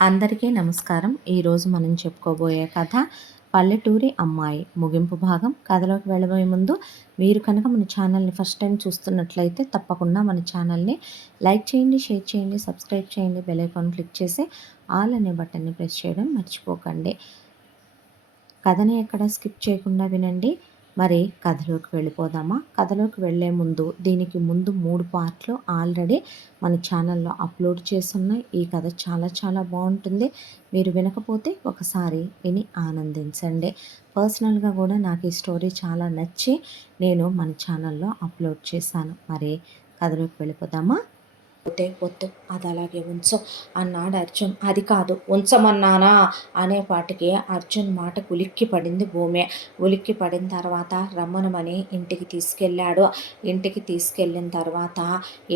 అందరికీ నమస్కారం. ఈరోజు మనం చెప్పుకోబోయే కథ పల్లెటూరి అమ్మాయి ముగింపు భాగం. కథలోకి వెళ్ళబోయే ముందు మీరు కనుక మన ఛానల్ని ఫస్ట్ టైం చూస్తున్నట్లయితే తప్పకుండా మన ఛానల్ని లైక్ చేయండి, షేర్ చేయండి, సబ్స్క్రైబ్ చేయండి, బెల్ ఐకాన్ క్లిక్ చేసి ఆల్ అనే బటన్ని ప్రెస్ చేయడం మర్చిపోకండి. కథని ఎక్కడ స్కిప్ చేయకుండా వినండి. మరి కథలోకి వెళ్ళిపోదామా? కథలోకి వెళ్ళే ముందు దీనికి ముందు 3 పార్ట్లు ఆల్రెడీ మన ఛానల్లో అప్లోడ్ చేస్తున్నాయి. ఈ కథ చాలా చాలా బాగుంటుంది. మీరు వినకపోతే ఒకసారి విని ఆనందించండి. పర్సనల్గా కూడా నాకు ఈ స్టోరీ చాలా నచ్చి నేను మన ఛానల్లో అప్లోడ్ చేశాను. మరి కథలోకి వెళ్ళిపోదామా? వద్దు అది అలాగే ఉంచు అన్నాడు అర్జున్. అది కాదు ఉంచమన్నానా అనేపాటికి అర్జున్ మాట ఉలిక్కి పడింది భూమి. ఉలిక్కి పడిన తర్వాత రమ్మనమని ఇంటికి తీసుకెళ్ళాడు. ఇంటికి తీసుకెళ్ళిన తర్వాత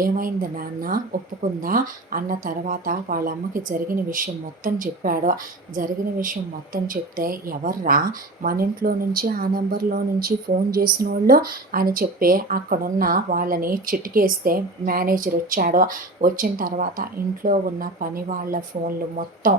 ఏమైంది నాన్న, ఒప్పుకుందా అన్న తర్వాత వాళ్ళ అమ్మకి జరిగిన విషయం మొత్తం చెప్పాడు. జరిగిన విషయం మొత్తం చెప్తే ఎవర్రా మన ఇంట్లో నుంచి ఆ నెంబర్లో నుంచి ఫోన్ చేసిన వాళ్ళు అని చెప్పి అక్కడున్న వాళ్ళని చిటికేస్తే మేనేజర్ వచ్చాడు. వచ్చిన తర్వాత ఇంట్లో ఉన్న పని వాళ్ళ ఫోన్లు మొత్తం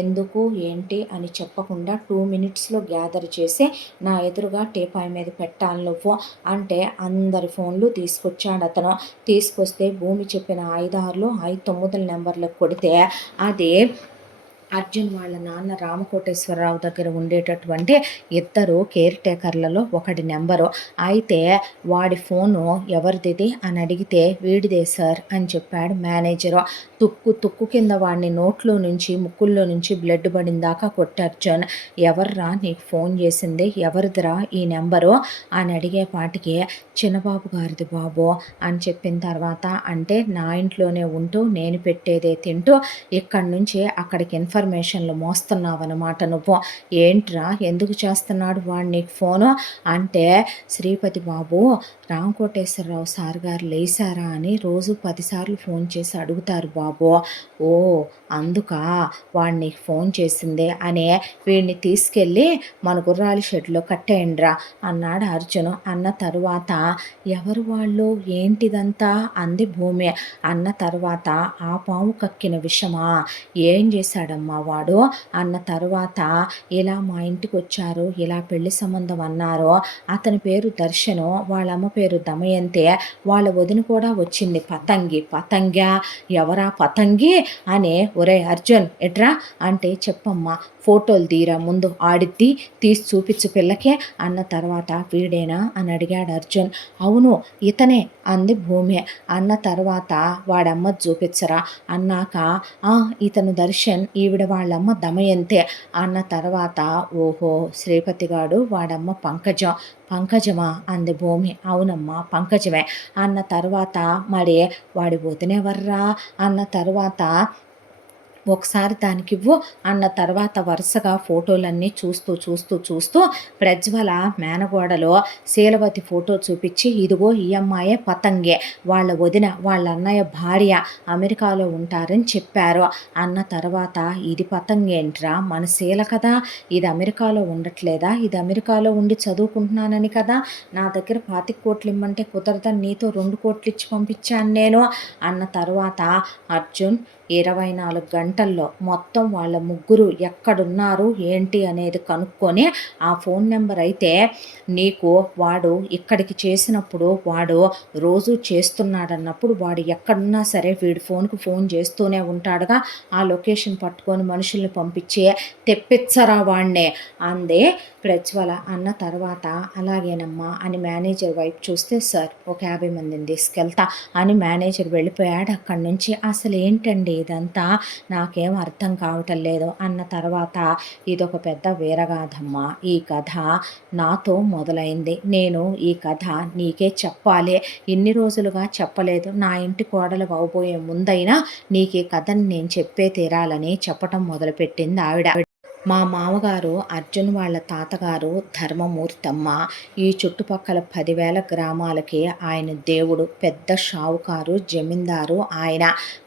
ఎందుకు ఏంటి అని చెప్పకుండా 2 మినిట్స్లో గ్యాదర్ చేసి నా ఎదురుగా టీపాయ్ మీద పెట్టాలి నువ్వు అంటే అందరి ఫోన్లు తీసుకొచ్చాడు అతను. తీసుకొస్తే భూమి చెప్పిన 5 9 నెంబర్లకు కొడితే అది అర్జున్ వాళ్ళ నాన్న రామకోటేశ్వరరావు దగ్గర ఉండేటటువంటి 2 కేర్ టేకర్లలో ఒకటి నెంబరు. అయితే వాడి ఫోను ఎవరిది అని అడిగితే వీడిదే సార్ అని చెప్పాడు మేనేజరు. తుక్కు కింద వాడిని నోట్లో నుంచి ముక్కుల్లో నుంచి బ్లడ్ పడిన దాకా కొట్టి అర్జున్, ఎవర్రా నీకు ఫోన్ చేసింది, ఎవరిదిరా ఈ నెంబరు అని అడిగేపాటికి చిన్నబాబు గారిది బాబు అని చెప్పిన తర్వాత, అంటే నా ఇంట్లోనే ఉంటూ నేను పెట్టేదే తింటూ ఇక్కడి నుంచి అక్కడికి ఇన్ఫర్మేషన్లు మోస్తున్నావన్నమాట నువ్వు. ఏంట్రా ఎందుకు చేస్తున్నాడు వాడు నీకు ఫోను అంటే, శ్రీపతి బాబు రామకోటేశ్వరరావు సార్ గారు లేచారా అని రోజు 10 సార్లు ఫోన్ చేసి అడుగుతారు బాబు. ఓ అందుకా వాడు నీకు ఫోన్ చేసిందే అని వీడిని తీసుకెళ్ళి మన గుర్రాలి షెడ్లో కట్టేయండిరా అన్నాడు అర్జును. అన్న తరువాత ఎవరు వాళ్ళు ఏంటిదంతా అంది భూమి. అన్న తర్వాత ఆ పాము కక్కిన విషమా ఏం చేశాడమ్మా వాడు అన్న తరువాత, ఇలా మా ఇంటికి వచ్చారు, ఇలా పెళ్లి సంబంధం అన్నారు, అతని పేరు దర్శను, వాళ్ళ అమ్మ పేరు దమయంతి, వాళ్ళ వదిన కూడా వచ్చింది పతంగ్యా ఎవరా పతంగి అని. ఒరే అర్జున్ ఎట్రా అంటే, చెప్పమ్మా ఫోటోలు తీరా ముందు ఆడిద్ది తీసి చూపించు పిల్లకే అన్న తర్వాత, వీడేనా అని అడిగాడు అర్జున్. అవును ఇతనే అంది భూమి. అన్న తర్వాత వాడమ్మ చూపించరా అన్నాక, ఇతను దర్శన్, ఈవిడ వాళ్ళమ్మ దమయంతే అన్న తర్వాత, ఓహో శ్రీపతిగాడు వాడమ్మ పంకజమా అంది భూమి. అవునమ్మా పంకజమే అన్న తర్వాత, మరి వాడి వదినెవర్రా అన్న తర్వాత, ఒకసారి దానికివ్వు అన్న తర్వాత వరుసగా ఫోటోలన్నీ చూస్తూ ప్రజ్వల మేనగోడలో శీలవతి ఫోటో చూపించి, ఇదిగో ఈ అమ్మాయే పతంగే, వాళ్ళ వదిన వాళ్ళ అన్నయ్య భార్య అమెరికాలో ఉంటారని చెప్పారు అన్న తర్వాత, ఇది పతంగేంట్రా మన శీల కదా, ఇది అమెరికాలో ఉండట్లేదా, ఇది అమెరికాలో ఉండి చదువుకుంటున్నానని కదా నా దగ్గర 25 కోట్లు ఇమ్మంటే కుదరదని నీతో 2 కోట్లు ఇచ్చి పంపించాను నేను అన్న తర్వాత, అర్జున్ 24 గంటల్లో మొత్తం వాళ్ళ ముగ్గురు ఎక్కడున్నారు ఏంటి అనేది కనుక్కొని ఆ ఫోన్ నెంబర్ అయితే నీకు వాడు ఇక్కడికి చేసినప్పుడు వాడు రోజు చేస్తున్నాడన్నప్పుడు వాడు ఎక్కడున్నా సరే వీడి ఫోన్కు ఫోన్ చేస్తూనే ఉంటాడుగా, ఆ లొకేషన్ పట్టుకొని మనుషుల్ని పంపించి తెప్పించరా వాడినే అందే ప్రజ్వల. అన్న తర్వాత, అలాగేనమ్మా అని మేనేజర్ వైపు చూస్తే, సార్ ఒక 50 మందిని తీసుకెళ్తా అని మేనేజర్ వెళ్ళిపోయాడు అక్కడి నుంచి. అసలు ఏంటండి ఇదంతా నాకేం అర్థం కావటం లేదు అన్న తర్వాత, ఇదొక పెద్ద వీరగాథమ్మ, ఈ కథ నాతో మొదలైంది, నేను ఈ కథ నీకే చెప్పాలి, ఇన్ని రోజులుగా చెప్పలేదు, నా ఇంటి కోడలు అవబోయే ముందైనా నీకు ఈ కథని నేను చెప్పే తీరాలని చెప్పటం మొదలుపెట్టింది ఆవిడ. మా మామగారు అర్జున్ వాళ్ళ తాతగారు ధర్మమూర్తమ్మ. ఈ చుట్టుపక్కల 10,000 గ్రామాలకి ఆయన దేవుడు. పెద్ద షావుకారు, జమీందారు ఆయన.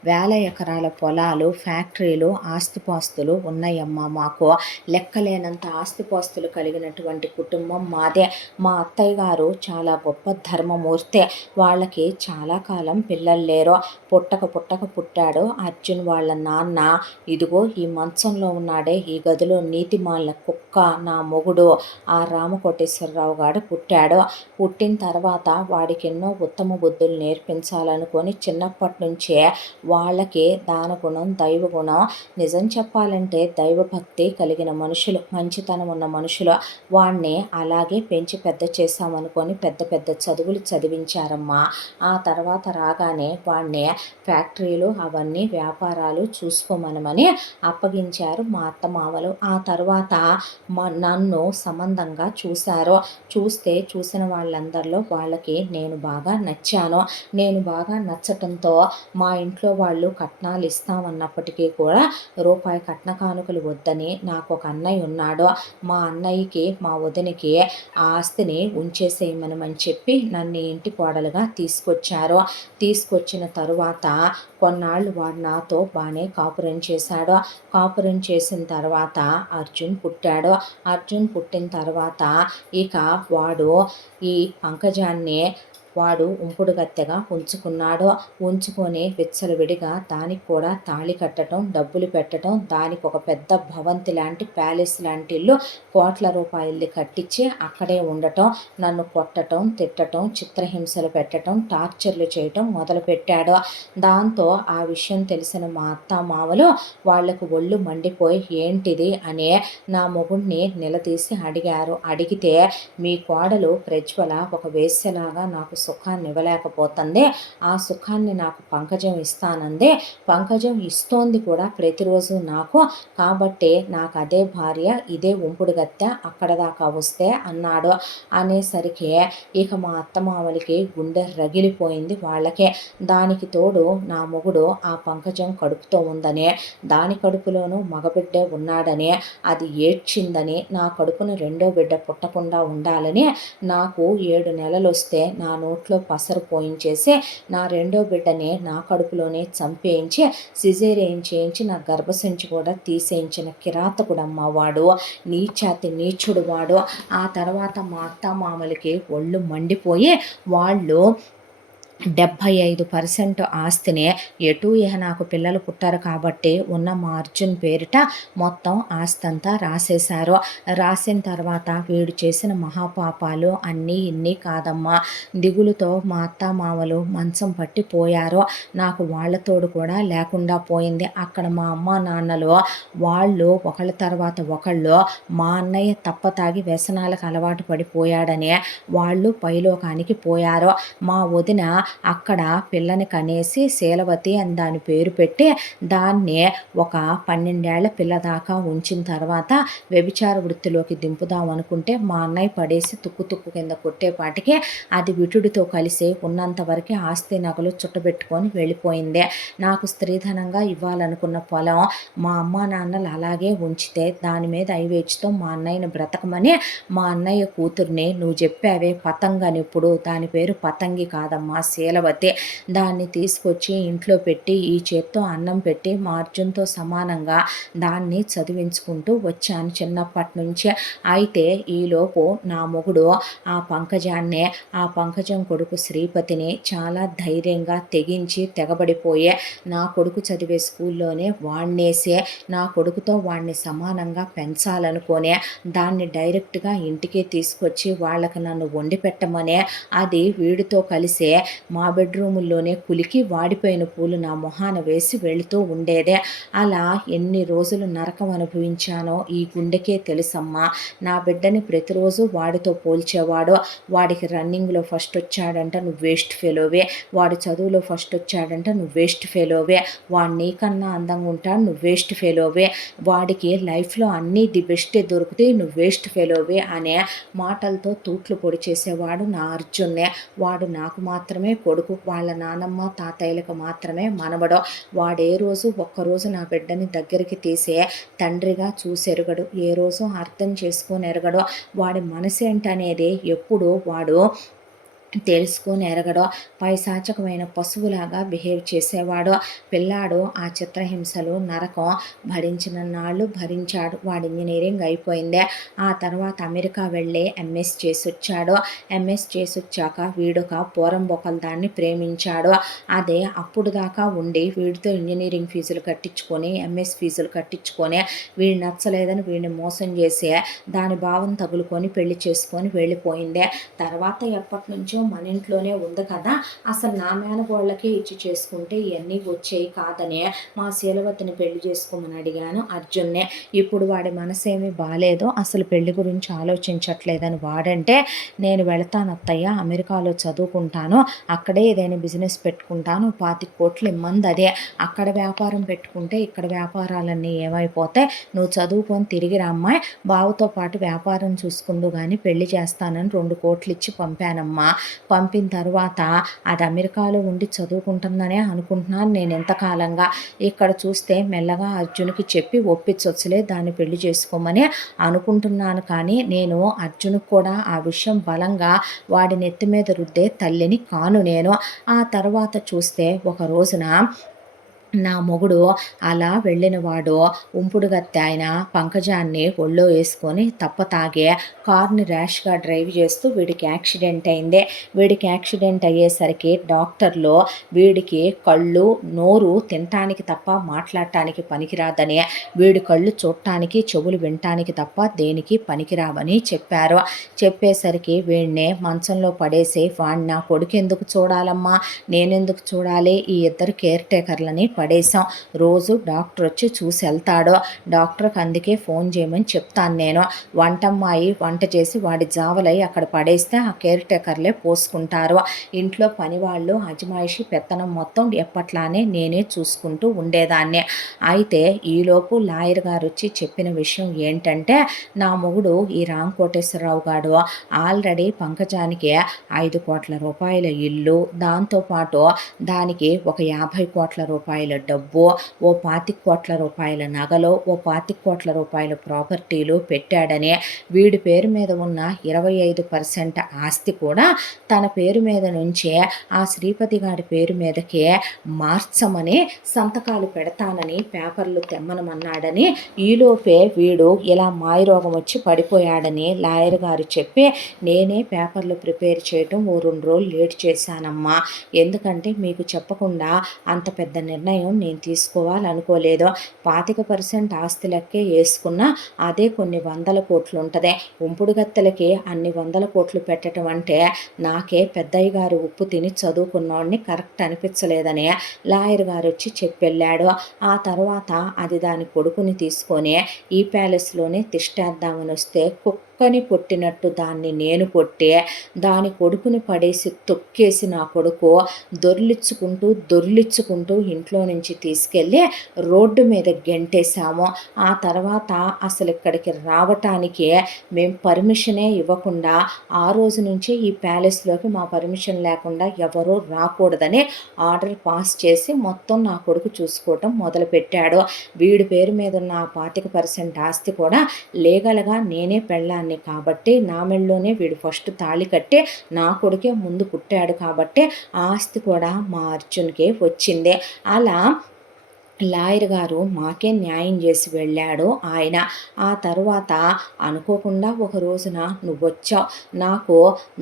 వేల ఎకరాల పొలాలు, ఫ్యాక్టరీలు, ఆస్తిపాస్తులు ఉన్నాయమ్మా మాకు. లెక్కలేనంత ఆస్తిపాస్తులు కలిగినటువంటి కుటుంబం మాదే. మా అత్తయ్య గారు చాలా గొప్ప ధర్మమూర్తే. వాళ్ళకి చాలా కాలం పిల్లలు లేరు. పుట్టక పుట్టాడు అర్జున్ వాళ్ళ నాన్న. ఇదిగో ఈ మంచంలో ఉన్నాడే ఈ గదిలో నీతిమాల కుక్క నా మొగుడు ఆ రామకోటేశ్వరరావు గారు పుట్టాడు. పుట్టిన తర్వాత వాడికి ఎన్నో ఉత్తమ బుద్ధులు నేర్పించాలనుకొని చిన్నప్పటి నుంచే వాళ్ళకి దానగుణం, దైవగుణం, నిజం చెప్పాలంటే దైవభక్తి కలిగిన మనుషులు, మంచితనం ఉన్న మనుషులు. వాడిని అలాగే పెంచి పెద్ద చేశామనుకొని పెద్ద పెద్ద చదువులు చదివించారమ్మా. ఆ తర్వాత రాగానే వాడిని ఫ్యాక్టరీలు అవన్నీ వ్యాపారాలు చూసుకోమనమని అప్పగించారు మా అత్తమామలు. ఆ తర్వాత నన్ను సంబంధంగా చూశారు. చూసిన వాళ్ళందరిలో వాళ్ళకి నేను బాగా నచ్చాను. నేను బాగా నచ్చటంతో మా ఇంట్లో వాళ్ళు కట్నాలు ఇస్తామన్నప్పటికీ కూడా రూపాయి కట్న కానుకలు వద్దని, నాకు ఒక అన్నయ్య ఉన్నాడు. మా అన్నయ్యకి మా వదినికి ఆ ఆస్తిని ఉంచేసేయమని చెప్పి నన్ను ఇంటి కోడలుగా తీసుకొచ్చారు. తీసుకొచ్చిన తరువాత కొన్నాళ్ళు వాడు నాతో బాగానే కాపురం చేశాడు. కాపురం చేసిన తర్వాత అర్జున్ పుట్టాడు. అర్జున్ పుట్టిన తర్వాత ఇక వాడు ఈ పంకజాన్ని వాడు ఉంపుడు గత్తెగా ఉంచుకున్నాడు. ఉంచుకొని విచ్చలవిడిగా దానికి కూడా తాళి కట్టడం, డబ్బులు పెట్టడం, దానికి ఒక పెద్ద భవంతి లాంటి ప్యాలెస్ లాంటి ఇల్లు కోట్ల రూపాయలది కట్టించి అక్కడే ఉండటం, నన్ను కొట్టడం, తిట్టడం, చిత్రహింసలు పెట్టడం, టార్చర్లు చేయటం మొదలుపెట్టాడు. దాంతో ఆ విషయం తెలిసిన మా అత్త మామలు వాళ్లకు ఒళ్ళు మండిపోయి ఏంటిది అని నా మొగుడిని నిలదీసి అడిగారు. అడిగితే మీ కోడలు ప్రజ్వల ఒక వేశ్యలాగా నాకు సుఖాన్ని ఇవ్వలేకపోతుంది, ఆ సుఖాన్ని నాకు పంకజం ఇస్తానంది, పంకజం ఇస్తోంది కూడా ప్రతిరోజు నాకు, కాబట్టి నాకు అదే భార్య, ఇదే ఉంపుడు గత్తె, అక్కడ దాకా వస్తే అన్నాడు. అనేసరికి ఇక మా అత్తమామలకి గుండె రగిలిపోయింది వాళ్ళకే. దానికి తోడు నా మొగుడు ఆ పంకజం కడుపుతో ఉందని, దాని కడుపులోనూ మగబిడ్డే ఉన్నాడని, అది ఏడ్చిందని, నా కడుపున రెండో బిడ్డ పుట్టకుండా ఉండాలని నాకు 7 నెలలు వస్తే నా నోట్లో పసరు పోయించేసి నా రెండో బిడ్డని నా కడుపులోనే చంపేయించి సిజేరియన్ చేయించి నా గర్భసంచి కూడా తీసేయించిన కిరాతకుడమ్మ వాడు, నీచాతి నీచుడు వాడు. ఆ తర్వాత మా అత్త మామలకి ఒళ్ళు మండిపోయి వాళ్ళు 75% ఆస్తిని ఎటు ఇహ నాకు పిల్లలు పుట్టారు కాబట్టి ఉన్న మా అర్జున్ పేరిట మొత్తం ఆస్తి అంతా రాసేశారు. రాసిన తర్వాత వీడు చేసిన మహాపాపాలు అన్నీ ఇన్ని కాదమ్మా. దిగులుతో మా అత్త మామలు మంచం పట్టిపోయారు. నాకు వాళ్ళతోడు కూడా లేకుండా పోయింది. అక్కడ మా అమ్మ నాన్నలు వాళ్ళు ఒకళ్ళ తర్వాత ఒకళ్ళు మా అన్నయ్య తప్పతాగి వ్యసనాలకు అలవాటు పడిపోయాడని వాళ్ళు పైలోకానికి పోయారు. మా వదిన అక్కడ పిల్లని కనేసి శీలవతి అని దాని పేరు పెట్టి దాన్ని ఒక 12 ఏళ్ల పిల్ల దాకా ఉంచిన తర్వాత వ్యభిచార వృత్తిలోకి దింపుదాం అనుకుంటే మా అన్నయ్య పడేసి తుక్కు కింద కొట్టేపాటికి అది విటుడితో కలిసి ఉన్నంత వరకు ఆస్తి నగలు చుట్టబెట్టుకొని వెళ్ళిపోయింది. నాకు స్త్రీధనంగా ఇవ్వాలనుకున్న పొలం మా అమ్మ నాన్నలు అలాగే ఉంచితే దాని మీద ఐవేచ్తో మా అన్నయ్యని బ్రతకమని మా అన్నయ్య కూతుర్ని నువ్వు చెప్పావే పతంగని, ఇప్పుడు దాని పేరు పతంగి కాదమ్మా శీలవతి, దాన్ని తీసుకొచ్చి ఇంట్లో పెట్టి ఈ చేత్తో అన్నం పెట్టి మా అర్జున్తో సమానంగా దాన్ని చదివించుకుంటూ వచ్చాను చిన్నప్పటి నుంచి. అయితే ఈలోపు నా మొగుడు ఆ పంకజాన్నే, ఆ పంకజం కొడుకు శ్రీపతిని చాలా ధైర్యంగా తెగించి తెగబడిపోయే నా కొడుకు చదివే స్కూల్లోనే వాణ్ణేసే నా కొడుకుతో వాణ్ణి సమానంగా పెంచాలనుకోనే దాన్ని డైరెక్ట్గా ఇంటికే తీసుకొచ్చి వాళ్ళకి నన్ను వండి పెట్టమనే అది వీడితో కలిసే మా బెడ్రూముల్లోనే కులికి వాడిపోయిన పూలు నా మొహాన వేసి వెళుతూ ఉండేదే. అలా ఎన్ని రోజులు నరకం అనుభవించానో ఈ గుండెకే తెలుసమ్మా. నా బిడ్డని ప్రతిరోజు వాడితో పోల్చేవాడు. వాడికి రన్నింగ్లో ఫస్ట్ వచ్చాడంట, నువ్వు వేస్ట్ ఫెలోవే, వాడు చదువులో ఫస్ట్ వచ్చాడంట, నువ్వు వేస్ట్ ఫెలోవే, వాడు నీకన్నా అందంగా ఉంటాడు, నువ్వు వేస్ట్ ఫెలోవే, వాడికి లైఫ్లో అన్నీ ది బెస్టే దొరుకుతాయి, నువ్వు వేస్ట్ ఫెలోవే అనే మాటలతో తూట్లు పొడి చేసేవాడు నా అర్జున్నే. వాడు నాకు మాత్రమే కొడుకు, వాళ్ళ నానమ్మ తాతయ్యలకు మాత్రమే మనవడు. వాడే రోజు ఒక్కరోజు నా బిడ్డని దగ్గరికి తీసే తండ్రిగా చూసెరగడు, ఏ రోజు అర్థం చేసుకొని ఎరగడు. వాడి మనసేంటనేది ఎప్పుడు వాడు తెలుసుకొని ఎరగడో, పైశాచకమైన పశువులాగా బిహేవ్ చేసేవాడు. పిల్లాడు ఆ చిత్రహింసలు నరకం భరించిన నాళ్ళు భరించాడు. వాడు ఇంజనీరింగ్ అయిపోయిందే. ఆ తర్వాత అమెరికా వెళ్ళి ఎంఎస్ చేసొచ్చాడు. ఎంఎస్ చేసొచ్చాక వీడొక పోరంబొకల దాన్ని ప్రేమించాడు. అదే అప్పుడు దాకా ఉండి వీడితో ఇంజనీరింగ్ ఫీజులు కట్టించుకొని ఎంఎస్ ఫీజులు కట్టించుకొని వీడు నచ్చలేదని వీడిని మోసం చేసి దాని భావం తగులుకొని పెళ్లి చేసుకొని వెళ్ళిపోయిందే. తర్వాత ఎప్పటి నుంచో మన ఇంట్లోనే ఉంది కదా, అసలు నా మేనగోళ్ళకే ఇచ్చి చేసుకుంటే ఇవన్నీ వచ్చేవి కాదని మా శీలవతిని పెళ్లి చేసుకోమని అడిగాను అర్జున్నే. ఇప్పుడు వాడి మనసేమి బాగాలేదు, అసలు పెళ్లి గురించి ఆలోచించట్లేదని వాడంటే, నేను వెళతాను అత్తయ్య, అమెరికాలో చదువుకుంటాను, అక్కడే ఏదైనా బిజినెస్ పెట్టుకుంటాను, 25 కోట్లు ఇమ్మంది అదే. అక్కడ వ్యాపారం పెట్టుకుంటే ఇక్కడ వ్యాపారాలన్నీ ఏమైపోతాయి, నువ్వు చదువుకొని తిరిగి రమ్మాయి, బావతో పాటు వ్యాపారం చూసుకుందు కానీ పెళ్లి చేస్తానని 2 కోట్లు ఇచ్చి పంపానమ్మా. పంపిన తర్వాత అది అమెరికాలో ఉండి చదువుకుంటుందనే అనుకుంటున్నాను నేను ఎంతకాలంగా. ఇక్కడ చూస్తే మెల్లగా అర్జున్కి చెప్పి ఒప్పించొచ్చులే, దాన్ని పెళ్లి చేసుకోమని అనుకుంటున్నాను. కానీ నేను అర్జున్కి కూడా ఆ విషయం బలంగా వాడి నెత్తి మీద రుద్దే తల్లిని కాను నేను. ఆ తర్వాత చూస్తే ఒక రోజున నా మొగుడు అలా వెళ్ళినవాడు ఉంపుడు గత్తె ఆయన పంకజాన్ని ఒళ్ళో వేసుకొని తాగే కార్ని ర్యాష్గా డ్రైవ్ చేస్తూ వీడికి యాక్సిడెంట్ అయింది. వీడికి యాక్సిడెంట్ అయ్యేసరికి డాక్టర్లు వీడికి కళ్ళు నోరు తినటానికి తప్ప మాట్లాడటానికి పనికిరాదని, వీడి కళ్ళు చూడటానికి చెవులు వినటానికి తప్ప దేనికి పనికిరావని చెప్పారు. చెప్పేసరికి వీడిని మంచంలో పడేసి వాడిని నా కొడుకు ఎందుకు చూడాలమ్మా, నేనెందుకు చూడాలి, ఈ ఇద్దరు కేర్ టేకర్లని పడేసాం, రోజు డాక్టర్ వచ్చి చూసి వెళ్తాడో, డాక్టర్కి అందుకే ఫోన్ చేయమని చెప్తాను నేను. వంటమ్మాయి వంట చేసి వాడి జావలై అక్కడ పడేస్తే ఆ కేర్ టేకర్లే పోసుకుంటారు. ఇంట్లో పనివాళ్ళు అజమాయిషి పెత్తనం మొత్తం ఎప్పట్లానే నేనే చూసుకుంటూ ఉండేదాన్ని. అయితే ఈలోపు లాయర్ గారు వచ్చి చెప్పిన విషయం ఏంటంటే, నా మొగుడు ఈ రామ్ కోటేశ్వరరావు గారు ఆల్రెడీ పంకజానికి 5 కోట్ల రూపాయల ఇల్లు, దాంతోపాటు దానికి ఒక 50 కోట్ల రూపాయల డబ్బు, ఓ 25 కోట్ల రూపాయల నగలు, ఓ 25 కోట్ల రూపాయల ప్రాపర్టీలు పెట్టాడని, వీడి పేరు మీద ఉన్న 25% ఆస్తి కూడా తన పేరు మీద నుంచే ఆ శ్రీపతి గారి పేరు మీదకే మార్చమని సంతకాలు పెడతానని పేపర్లు తెమ్మనమన్నాడని, ఈలోపే వీడు ఇలా మాయరోగం వచ్చి పడిపోయాడని లాయర్ గారు చెప్పి నేనే పేపర్లు ప్రిపేర్ చేయటం ఓ 2 రోజులు లేట్ చేశానమ్మా. ఎందుకంటే మీకు చెప్పకుండా అంత పెద్ద నిర్ణయం నేను తీసుకోవాలనుకోలేదు. 25% ఆస్తి లెక్కే వేసుకున్నా అదే కొన్ని 100 కోట్లు ఉంటుంది. ఉంపుడు గత్తెలకి అన్ని 100 కోట్లు పెట్టడం అంటే నాకే పెద్దయ్య గారు ఉప్పు తిని చదువుకున్నవాడిని కరెక్ట్ అనిపించలేదని లాయర్ గారు వచ్చి చెప్పెళ్ళాడు. ఆ తర్వాత అది దాని కొడుకుని తీసుకొని ఈ ప్యాలెస్లోనే తిష్టేద్దామని వస్తే కుక్కని కొట్టినట్టు దాన్ని నేను కొట్టి దాని కొడుకుని పడేసి తొక్కేసి నా కొడుకు దొర్లిచ్చుకుంటూ ఇంట్లో నుంచి తీసుకెళ్ళి రోడ్డు మీద గెంటేశాము. ఆ తర్వాత అసలు ఇక్కడికి రావటానికి మేము పర్మిషనే ఇవ్వకుండా ఆ రోజు నుంచి ఈ ప్యాలెస్లోకి మా పర్మిషన్ లేకుండా ఎవరూ రాకూడదని ఆర్డర్ పాస్ చేసి మొత్తం నా కొడుకు చూసుకోవటం మొదలుపెట్టాడు. వీడి పేరు మీద ఉన్న 25% ఆస్తి కూడా లీగల్గా నేనే పెళ్ళాన్ని కాబట్టి నా మెళ్ళలోనే వీడు ఫస్ట్ తాళి కట్టి నా కొడుకే ముందు పుట్టాడు కాబట్టి ఆస్తి కూడా మా అర్జున్కే వచ్చింది. అలా లాయర్ గారు మాకే న్యాయం చేసి వెళ్ళాడు ఆయన. ఆ తర్వాత అనుకోకుండా ఒక రోజున నువ్వు వచ్చావు. నాకు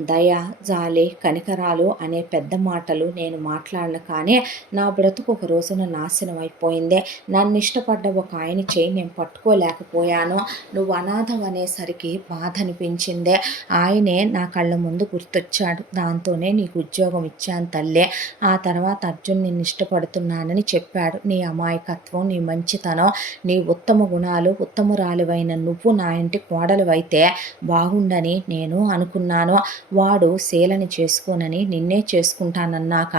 దయ, జాలి, కనికరాలు అనే పెద్ద మాటలు నేను మాట్లాడను, కానీ నా బ్రతుకు ఒక రోజున నాశనం అయిపోయింది. నన్ను ఇష్టపడ్డ ఒక ఆయన చేయి నేను పట్టుకోలేకపోయాను. నువ్వు అనాథం అనేసరికి బాధ అనిపించిందే. ఆయనే నా కళ్ళ ముందు గుర్తొచ్చాడు. దాంతోనే నీకు ఉద్యోగం ఇచ్చాను తల్లే. ఆ తర్వాత అర్జున్ నిన్ను ఇష్టపడుతున్నానని చెప్పాడు. నీ అమ్మాయి అమాయకత్వం, నీ మంచితనం, నీ ఉత్తమ గుణాలు, ఉత్తమురాలివైన నువ్వు నా ఇంటి కోడలివైతే బాగుండని నేను అనుకున్నాను. వాడు శీలని చేసుకోనని నిన్నే చేసుకుంటానన్నాక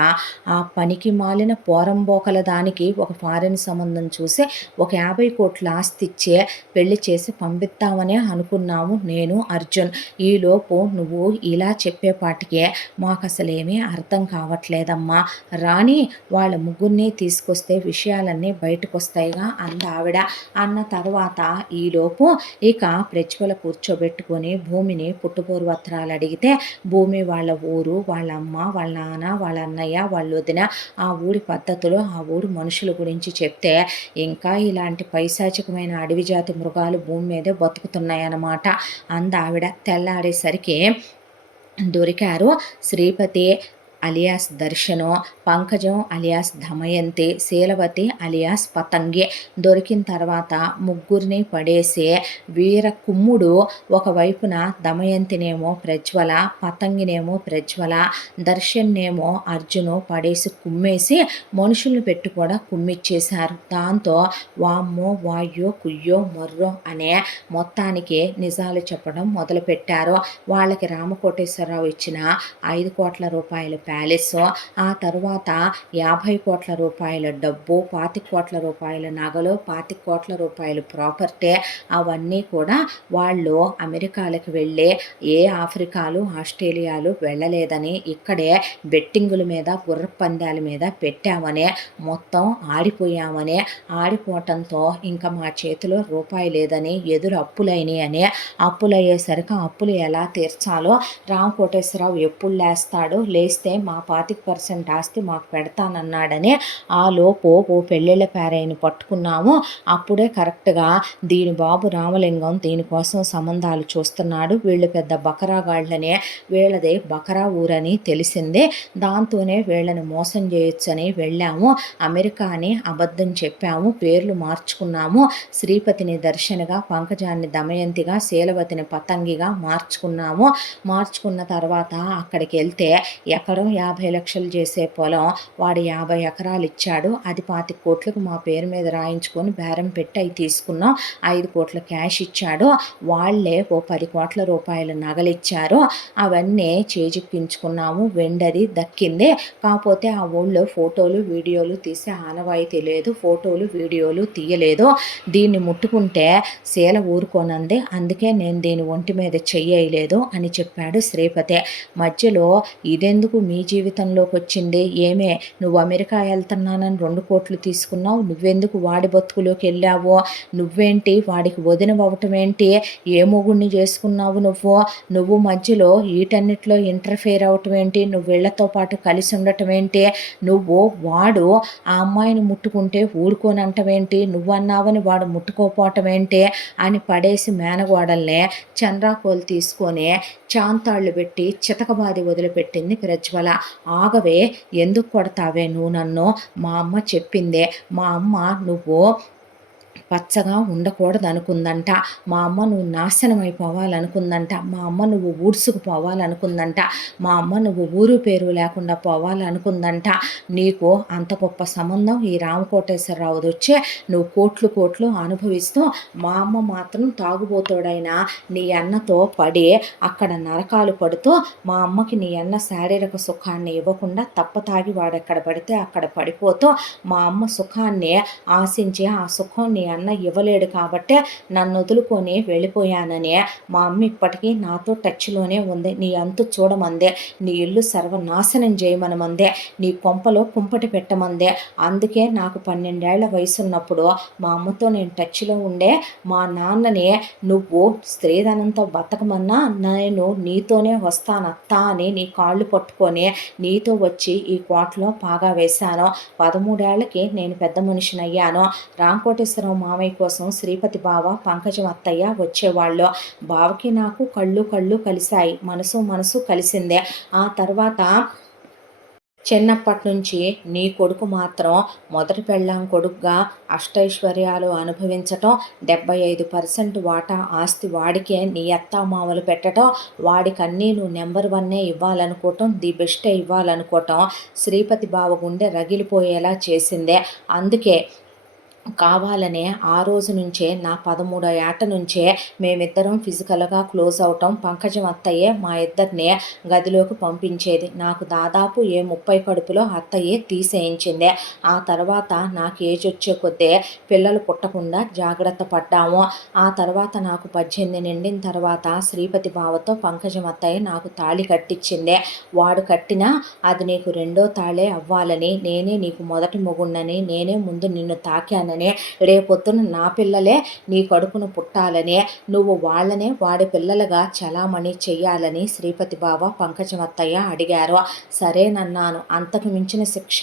ఆ పనికి మాలిన పోరంబోకల దానికి ఒక ఫారెన్ సంబంధం చూసి ఒక 50 కోట్ల ఆస్తి ఇచ్చే పెళ్లి చేసి పంపిద్దామనే అనుకున్నాము నేను, అర్జున్. ఈలోపు నువ్వు ఇలా చెప్పేపాటికే మాకు అసలేమీ అర్థం కావట్లేదమ్మా. రాణి వాళ్ళ ముగ్గురిని తీసుకొస్తే విషయాలన్నీ బయటకొస్తాయిగా అందావిడ. అన్న తర్వాత ఈలోపు ఇక ప్రజ్వల కూర్చోబెట్టుకొని భూమిని పుట్టుపూర్వత్రాలు అడిగితే భూమి వాళ్ళ ఊరు, వాళ్ళ అమ్మ, వాళ్ళ నాన్న, వాళ్ళ అన్నయ్య, వాళ్ళ వదిన, ఆ ఊరి పద్ధతులు, ఆ ఊరి మనుషుల గురించి చెప్తే ఇంకా ఇలాంటి పైశాచికమైన అడవి జాతి మృగాలు భూమి మీదే బతుకుతున్నాయన్నమాట అందావిడ. తెల్లారేసరికి దొరికారు శ్రీపతి అలియాస్ దర్శను, పంకజం అలియాస్ దమయంతి, శీలవతి అలియాస్ పతంగి. దొరికిన తర్వాత ముగ్గురిని పడేసి వీర కుమ్ముడు ఒకవైపున దమయంతినేమో ప్రజ్వల, పతంగినేమో ప్రజ్వల, దర్శన్నేమో అర్జును పడేసి కుమ్మేసి మనుషుల్ని పెట్టి కూడా కుమ్మిచ్చేశారు. దాంతో వామ్మో వాయ్యో కుయ్యో మొర్రో అనే మొత్తానికి నిజాలు చెప్పడం మొదలుపెట్టారు. వాళ్ళకి రామకోటేశ్వరరావు ఇచ్చిన 5 కోట్ల రూపాయల ప్యాలెస్, ఆ తరువాత 50 కోట్ల రూపాయల డబ్బు, 25 కోట్ల రూపాయల నగలు, 25 కోట్ల రూపాయల ప్రాపర్టీ అవన్నీ కూడా వాళ్ళు అమెరికాలకు వెళ్ళి ఏ ఆఫ్రికాలు ఆస్ట్రేలియాలు వెళ్ళలేదని ఇక్కడే బెట్టింగుల మీద గుర్ర పందాల మీద పెట్టామని మొత్తం ఆడిపోయామని, ఆడిపోవటంతో ఇంకా మా చేతిలో రూపాయి లేదని ఎదురు అప్పులైనవి అని, అప్పులయ్యేసరికి అప్పులు ఎలా తీర్చాలో రామకోటేశ్వరరావు ఎప్పుడు లేస్తాడో, లేస్తే మా 25% ఆస్తి మాకు పెడతానన్నాడని ఆ లోపు ఓ పెళ్ళిళ్ళ పేరైన పట్టుకున్నాము. అప్పుడే కరెక్ట్గా దీని బాబు రామలింగం దీనికోసం సంబంధాలు చూస్తున్నాడు. వీళ్ళు పెద్ద బకరాగాళ్ళని, వీళ్ళది బకరా ఊరని తెలిసింది. దాంతోనే వీళ్ళని మోసం చేయొచ్చని వెళ్ళాము. అమెరికా అని అబద్ధం చెప్పాము, పేర్లు మార్చుకున్నాము. శ్రీపతిని దర్శనగా, పంకజాన్ని దమయంతిగా, శీలవతిని పతంగిగా మార్చుకున్నాము. మార్చుకున్న తర్వాత అక్కడికి వెళ్తే ఎకరం 50 లక్షలు చేసే పొలం వాడు 50 ఎకరాలు ఇచ్చాడు. అది 25 కోట్లకు మా పేరు మీద రాయించుకొని బేరం పెట్టి అవి తీసుకున్నాం. 5 కోట్ల క్యాష్ ఇచ్చాడు. వాళ్ళే ఓ 10 కోట్ల రూపాయల నగలిచ్చారు. అవన్నీ చేజిక్కించుకున్నాము. వెండది దక్కింది. కాకపోతే ఆ ఊళ్ళో ఫోటోలు వీడియోలు తీసే ఆనవాయితీ లేదు, ఫోటోలు వీడియోలు తీయలేదు. దీన్ని ముట్టుకుంటే శీల ఊరుకోనంది, అందుకే నేను దీని ఒంటి మీద చెయ్యలేదు అని చెప్పాడు శ్రీపతి. మధ్యలో ఇదెందుకు మీ జీవితంలోకి వచ్చింది? ఏమే నువ్వు అమెరికా వెళ్తున్నానని 2 కోట్లు తీసుకున్నావు, నువ్వెందుకు వాడి బతుకులోకి వెళ్ళావో? నువ్వేంటి వాడికి వదినవటం ఏంటి? ఏ మొగుడిని చేసుకున్నావు నువ్వు మధ్యలో వీటన్నిటిలో ఇంటర్ఫేర్ అవటం ఏంటి? నువ్వు వీళ్ళతో పాటు కలిసి ఉండటం ఏంటి? నువ్వు వాడు ఆ అమ్మాయిని ముట్టుకుంటే ఊరుకోనంటవేంటి? నువ్వన్నావని వాడు ముట్టుకోపోవటం ఏంటి అని పడేసి మేనగోడల్ని చంద్రాకోలు తీసుకొని చాంతాళ్ళు పెట్టి చితకబాది వదిలిపెట్టింది ప్రజ్వల. ఆగవే, ఎందుకు కొడతావే నువ్వు నన్ను? మా అమ్మ చెప్పిందే. మా అమ్మ నువ్వు పచ్చగా ఉండకూడదు అనుకుందంట. మా అమ్మ నువ్వు నాశనం అయిపోవాలనుకుందంట. మా అమ్మ నువ్వు ఊడ్చుకుపోవాలనుకుందంట. మా అమ్మ నువ్వు ఊరు పేరు లేకుండా పోవాలనుకుందంట. నీకు అంత గొప్ప సంబంధం ఈ రామకోటేశ్వరరావుది వచ్చి నువ్వు కోట్లు కోట్లు అనుభవిస్తూ మా అమ్మ మాత్రం తాగుబోతోడైన నీ అన్నతో పడి అక్కడ నరకాలు పడుతూ మా అమ్మకి నీ అన్న శారీరక సుఖాన్ని ఇవ్వకుండా తాగి వాడెక్కడ పడితే అక్కడ పడిపోతూ మా అమ్మ సుఖాన్ని ఆశించి ఆ సుఖం నీ అన్న ఇవ్వలేడు కాబట్టే నన్ను వదులుకొని వెళ్ళిపోయానని మా అమ్మ ఇప్పటికీ నాతో టచ్లోనే ఉంది. నీ అంతు చూడమందే, నీ ఇల్లు సర్వనాశనం చేయమనమందే, నీ కొంపలో కుంపటి పెట్టమందే. అందుకే నాకు 12 ఏళ్ల వయసున్నప్పుడు మా అమ్మతో నేను టచ్లో ఉండే. మా నాన్నని నువ్వు స్త్రీధనంతో బతకమన్నా నేను నీతోనే వస్తానత్తా అని నీ కాళ్ళు పట్టుకొని నీతో వచ్చి ఈ కోటలో పాగా వేశాను. 13 ఏళ్లకి నేను పెద్ద మనిషిని అయ్యాను. రామకోటేశ్వరరావు మామయ్య కోసం శ్రీపతి బావ, పంకజం అత్తయ్య వచ్చేవాళ్ళు. బావకి నాకు కళ్ళు కలిశాయి, మనసు కలిసిందే. ఆ తర్వాత చిన్నప్పటి నుంచి నీ కొడుకు మాత్రం మొదటి పెళ్ళాం కొడుకుగా అష్టైశ్వర్యాలు అనుభవించటం, 75% వాటా ఆస్తి వాడికే నీ అత్తామామలు పెట్టడం, వాడికన్నీ నువ్వు నెంబర్ 1 ఇవ్వాలనుకోవటం, ది బెస్టే ఇవ్వాలనుకోవటం శ్రీపతి బావ గుండె రగిలిపోయేలా చేసిందే. అందుకే కావాలనే ఆ రోజు నుంచే నా 13వ ఏట నుంచే మేమిద్దరం ఫిజికల్‌గా క్లోజ్ అవ్వటం. పంకజం అత్తయ్యే మా ఇద్దరిని గదిలోకి పంపించేది. నాకు దాదాపు 30 కడుపులో అత్తయ్యే తీసేయించింది. ఆ తర్వాత నాకు ఏజ్ వచ్చే కొద్దీ పిల్లలు పుట్టకుండా జాగ్రత్త పడ్డాము. ఆ తర్వాత నాకు 18 నిండిన తర్వాత శ్రీపతి బావతో పంకజం అత్తయ్య నాకు తాళి కట్టించింది. వాడు కట్టినా అది నీకు రెండో తాళే అవ్వాలని, నేనే నీకు మొదటి మొగుడినని, నేనే ముందు నిన్ను తాకానని, రేపొద్దున నా పిల్లలే నీ కడుపున పుట్టాలని, నువ్వు వాళ్ళనే వాడి పిల్లలుగా చలామణి చెయ్యాలని శ్రీపతి బావ పంకజమత్తయ్య అడిగారు. సరేనన్నాను. అంతకు మించిన శిక్ష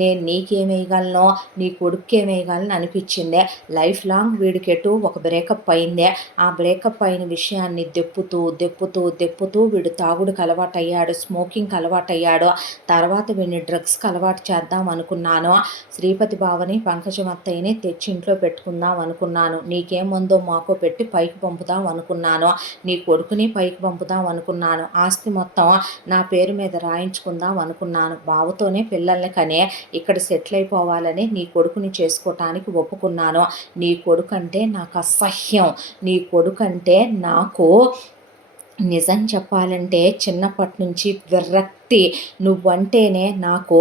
నేను నీకేమేయగలను, నీ కొడుక్కేమేయగలను అనిపించింది. లైఫ్ లాంగ్ వీడికెటు ఒక బ్రేకప్ అయింది. ఆ బ్రేకప్ అయిన విషయాన్ని దెప్పుతూ వీడు తాగుడుకు అలవాటయ్యాడు, స్మోకింగ్కి అలవాటయ్యాడు. తర్వాత వీడిని డ్రగ్స్కి అలవాటు చేద్దాం అనుకున్నాను. శ్రీపతి బావని పంకజమత్తయ్యని తెచ్చి ఇంట్లో పెట్టుకుందాం అనుకున్నాను. నీకేముందో మాకో పెట్టి పైకి పంపుదాం అనుకున్నాను. నీ కొడుకుని పైకి పంపుదాం అనుకున్నాను. ఆస్తి మొత్తం నా పేరు మీద రాయించుకుందాం అనుకున్నాను. బావతోనే పిల్లల్ని కనే ఇక్కడ సెటిల్ అయిపోవాలని నీ కొడుకుని చేసుకోవటానికి ఒప్పుకున్నాను. నీ కొడుకంటే నాకు అసహ్యం. నీ కొడుకంటే నాకు నిజం చెప్పాలంటే చిన్నప్పటి నుంచి నువ్వంటేనే నాకు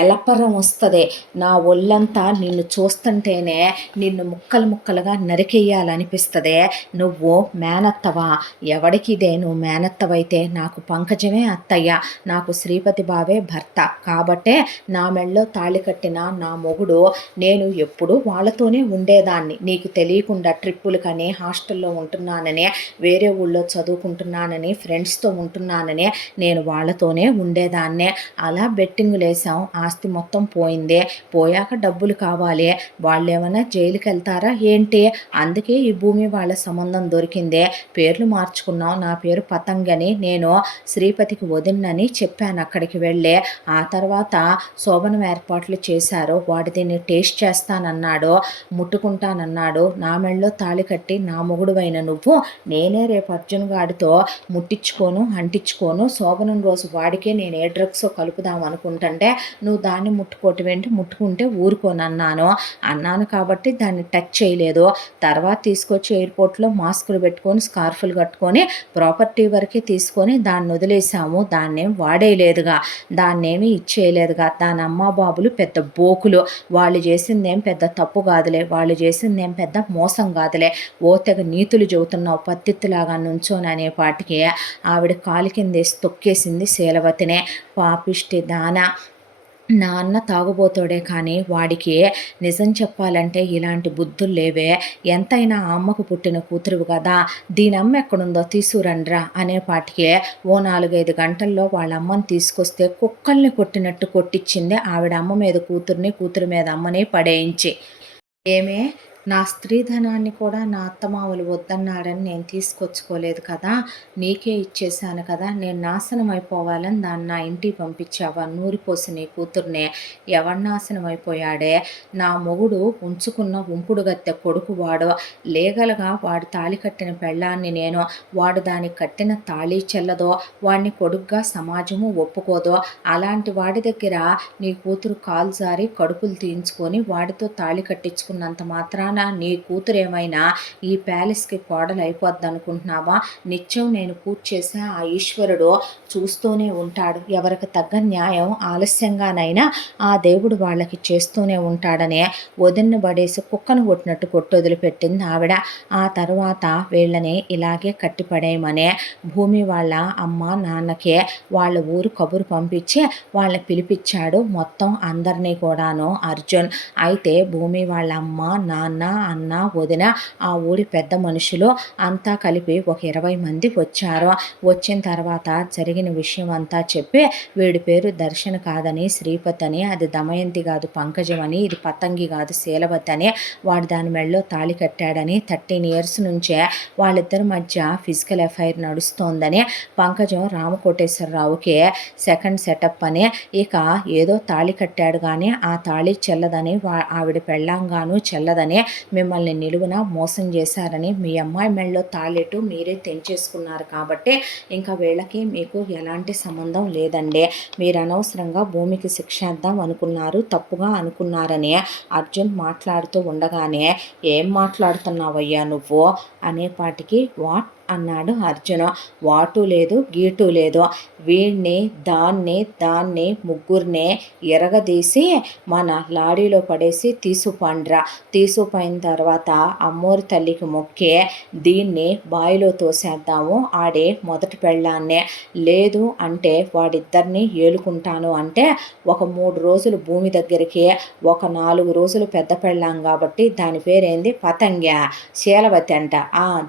ఎలపరం వస్తుంది. నా ఒళ్ళంతా నిన్ను చూస్తుంటేనే నిన్ను ముక్కలు ముక్కలుగా నరికేయాలనిపిస్తుంది. నువ్వు మేనత్తవా? ఎవడికిదే నువ్వు మేనత్తవైతే నాకు పంకజమే అత్తయ్య, నాకు శ్రీపతి బావే భర్త. కాబట్టే నా మెళ్ళో తాళి కట్టిన నా మొగుడు నేను ఎప్పుడూ వాళ్ళతోనే ఉండేదాన్ని. నీకు తెలియకుండా ట్రిప్పులకని, హాస్టల్లో ఉంటున్నానని, వేరే ఊళ్ళో చదువుకుంటున్నానని, ఫ్రెండ్స్తో ఉంటున్నానని నేను వాళ్ళతోనే ఉండేదాన్నే. అలా బెట్టింగులు వేసాం. ఆస్తి మొత్తం పోయింది. పోయాక డబ్బులు కావాలి. వాళ్ళు ఏమైనా జైలుకి వెళ్తారా ఏంటి? అందుకే ఈ భూమి వాళ్ళ సంబంధం దొరికింది. పేర్లు మార్చుకున్నాం. నా పేరు పతంగని, నేను శ్రీపతికి వదినని చెప్పాను అక్కడికి వెళ్ళి. ఆ తర్వాత శోభనం ఏర్పాట్లు చేశారు. వాడు దీన్ని టేస్ట్ చేస్తానన్నాడు, ముట్టుకుంటానన్నాడు. నా మెళ్ళలో తాళి కట్టి నా మొగుడువైన నువ్వు నేనే రేపు అర్జున్ గాడితో ముట్టించుకోను, అంటించుకోను. శోభనం రోజు వాడికే నేను ఏ డ్రగ్స్ కలుపుదాం అనుకుంటుంటే నువ్వు దాన్ని ముట్టుకోవటమేంటి, ముట్టుకుంటే అన్నాను కాబట్టి దాన్ని టచ్ చేయలేదు. తర్వాత తీసుకొచ్చి ఎయిర్పోర్ట్లో మాస్కులు పెట్టుకొని, స్కార్ఫులు కట్టుకొని, ప్రాపర్టీ వరకే తీసుకొని దాన్ని వదిలేసాము. దాన్నేం వాడేయలేదుగా, దాన్నేమి ఇచ్చేయలేదుగా. దాని అమ్మ బాబులు పెద్ద బోకులు. వాళ్ళు చేసిందేం పెద్ద తప్పు కాదులే, వాళ్ళు చేసిందేం పెద్ద మోసం కాదులే. ఓ తెగ నీతులు చెబుతున్నావు పత్తిత్తులాగా నుంచోని అనే పాటికి ఆవిడ కాలు కిందేసి తొక్కేసింది శీలవతినే. పాపిష్టి దాన, నా అన్న తాగుబోతాడే కానీ వాడికి నిజం చెప్పాలంటే ఇలాంటి బుద్ధులు లేవే. ఎంతైనా ఆ అమ్మకు పుట్టిన కూతురు కదా, దీని అమ్మ ఎక్కడుందో తీసుకురండ్రా అనేపాటికే ఓ 4-5 గంటల్లో వాళ్ళ అమ్మని తీసుకొస్తే కుక్కల్ని కొట్టినట్టు కొట్టించింది ఆవిడ. అమ్మ మీద కూతుర్ని, కూతురు మీద అమ్మని పడేయించి. ఏమే, నా స్త్రీధనాన్ని కూడా నా అత్తమామలు వద్దన్నారని నేను తీసుకొచ్చుకోలేదు కదా, నీకే ఇచ్చేశాను కదా. నేను నాశనం అయిపోవాలని దాన్ని నా ఇంటికి పంపించావా? నూరిపోసి నీ కూతుర్నే. ఎవడు నాశనం అయిపోయాడే? నా మొగుడు ఉంచుకున్న ఉంపుడు గత్తె కొడుకు వాడు. లీగల్గా వాడు తాళి కట్టిన పెళ్ళాన్ని నేను. వాడు దానికి కట్టిన తాళి చెల్లదో, వాడిని కొడుకుగా సమాజము ఒప్పుకోదో. అలాంటి వాడి దగ్గర నీ కూతురు కాలు జారి కడుపులు తీయించుకొని వాడితో తాళి కట్టించుకున్నంత మాత్రాన నీ కూతురు ఏమైనా ఈ ప్యాలెస్కి కోడలు అయిపోద్ది అనుకుంటున్నావా? నిత్యం నేను పూజ చేసే ఆ ఈశ్వరుడు చూస్తూనే ఉంటాడు. ఎవరికి తగ్గ న్యాయం ఆలస్యంగానైనా ఆ దేవుడు వాళ్ళకి చేస్తూనే ఉంటాడనే వదిన్ని పడేసి కుక్కను కొట్టినట్టు కొట్టి వదిలిపెట్టింది ఆవిడ. ఆ తర్వాత వీళ్ళని ఇలాగే కట్టిపడేయమనే భూమి వాళ్ళ అమ్మ నాన్నకే వాళ్ళ ఊరు కబురు పంపించి వాళ్ళని పిలిపించాడు మొత్తం అందరినీ కూడాను అర్జున్. అయితే భూమి వాళ్ళ అమ్మ నాన్న, అన్న, వదిన, ఆ ఊరి పెద్ద మనుషులు అంతా కలిపి ఒక 20 మంది వచ్చారు. వచ్చిన తర్వాత జరిగిన విషయం అంతా చెప్పి వీడి పేరు దర్శన్ కాదని శ్రీపతి అని, అది దమయంతి కాదు పంకజం అని, ఇది పతంగి కాదు శీలవతి అని, వాడు దాని మెళ్ళలో తాళి కట్టాడని, 13 ఇయర్స్ నుంచే వాళ్ళిద్దరి మధ్య ఫిజికల్ ఎఫైర్ నడుస్తోందని, పంకజం రామకోటేశ్వరరావుకి సెకండ్ సెటప్ అని, ఇక ఏదో తాళి కట్టాడు కానీ ఆ తాళి చెల్లదని, ఆవిడ పెళ్ళంగాను చెల్లదని మిమ్మల్ని నిలువున మోసం చేశారని మీ అమ్మాయి మెడలో తాళెటు మీరే తెంచేసుకున్నారు కాబట్టి ఇంకా వీళ్ళకి మీకు ఎలాంటి సంబంధం లేదండి. మీరు అనవసరంగా భూమికి శిక్షేద్దాం అనుకున్నారు, తప్పుగా అనుకున్నారని అర్జున్ మాట్లాడుతూ ఉండగానే ఏం మాట్లాడుతున్నావయ్యా నువ్వు అనేపాటికి వాట్ అన్నాడు అర్జున్. వాటు లేదు గీటు లేదు, వీడిని దాన్ని ముగ్గురిని ఎరగదీసి మన లారీలో పడేసి తీసుకుపండ్రా. తీసుకుపోయిన తర్వాత అమ్మోరి తల్లికి మొక్కి దీన్ని బావిలో తోసేద్దాము, ఆడే మొదటి పెళ్ళాన్నే. లేదు అంటే వాడిద్దరిని ఏలుకుంటాను అంటే ఒక 3 రోజులు భూమి దగ్గరికి, ఒక 4 రోజులు పెద్ద పెళ్ళాం కాబట్టి దాని పేరేంది పతంగ శీలవతి అంట,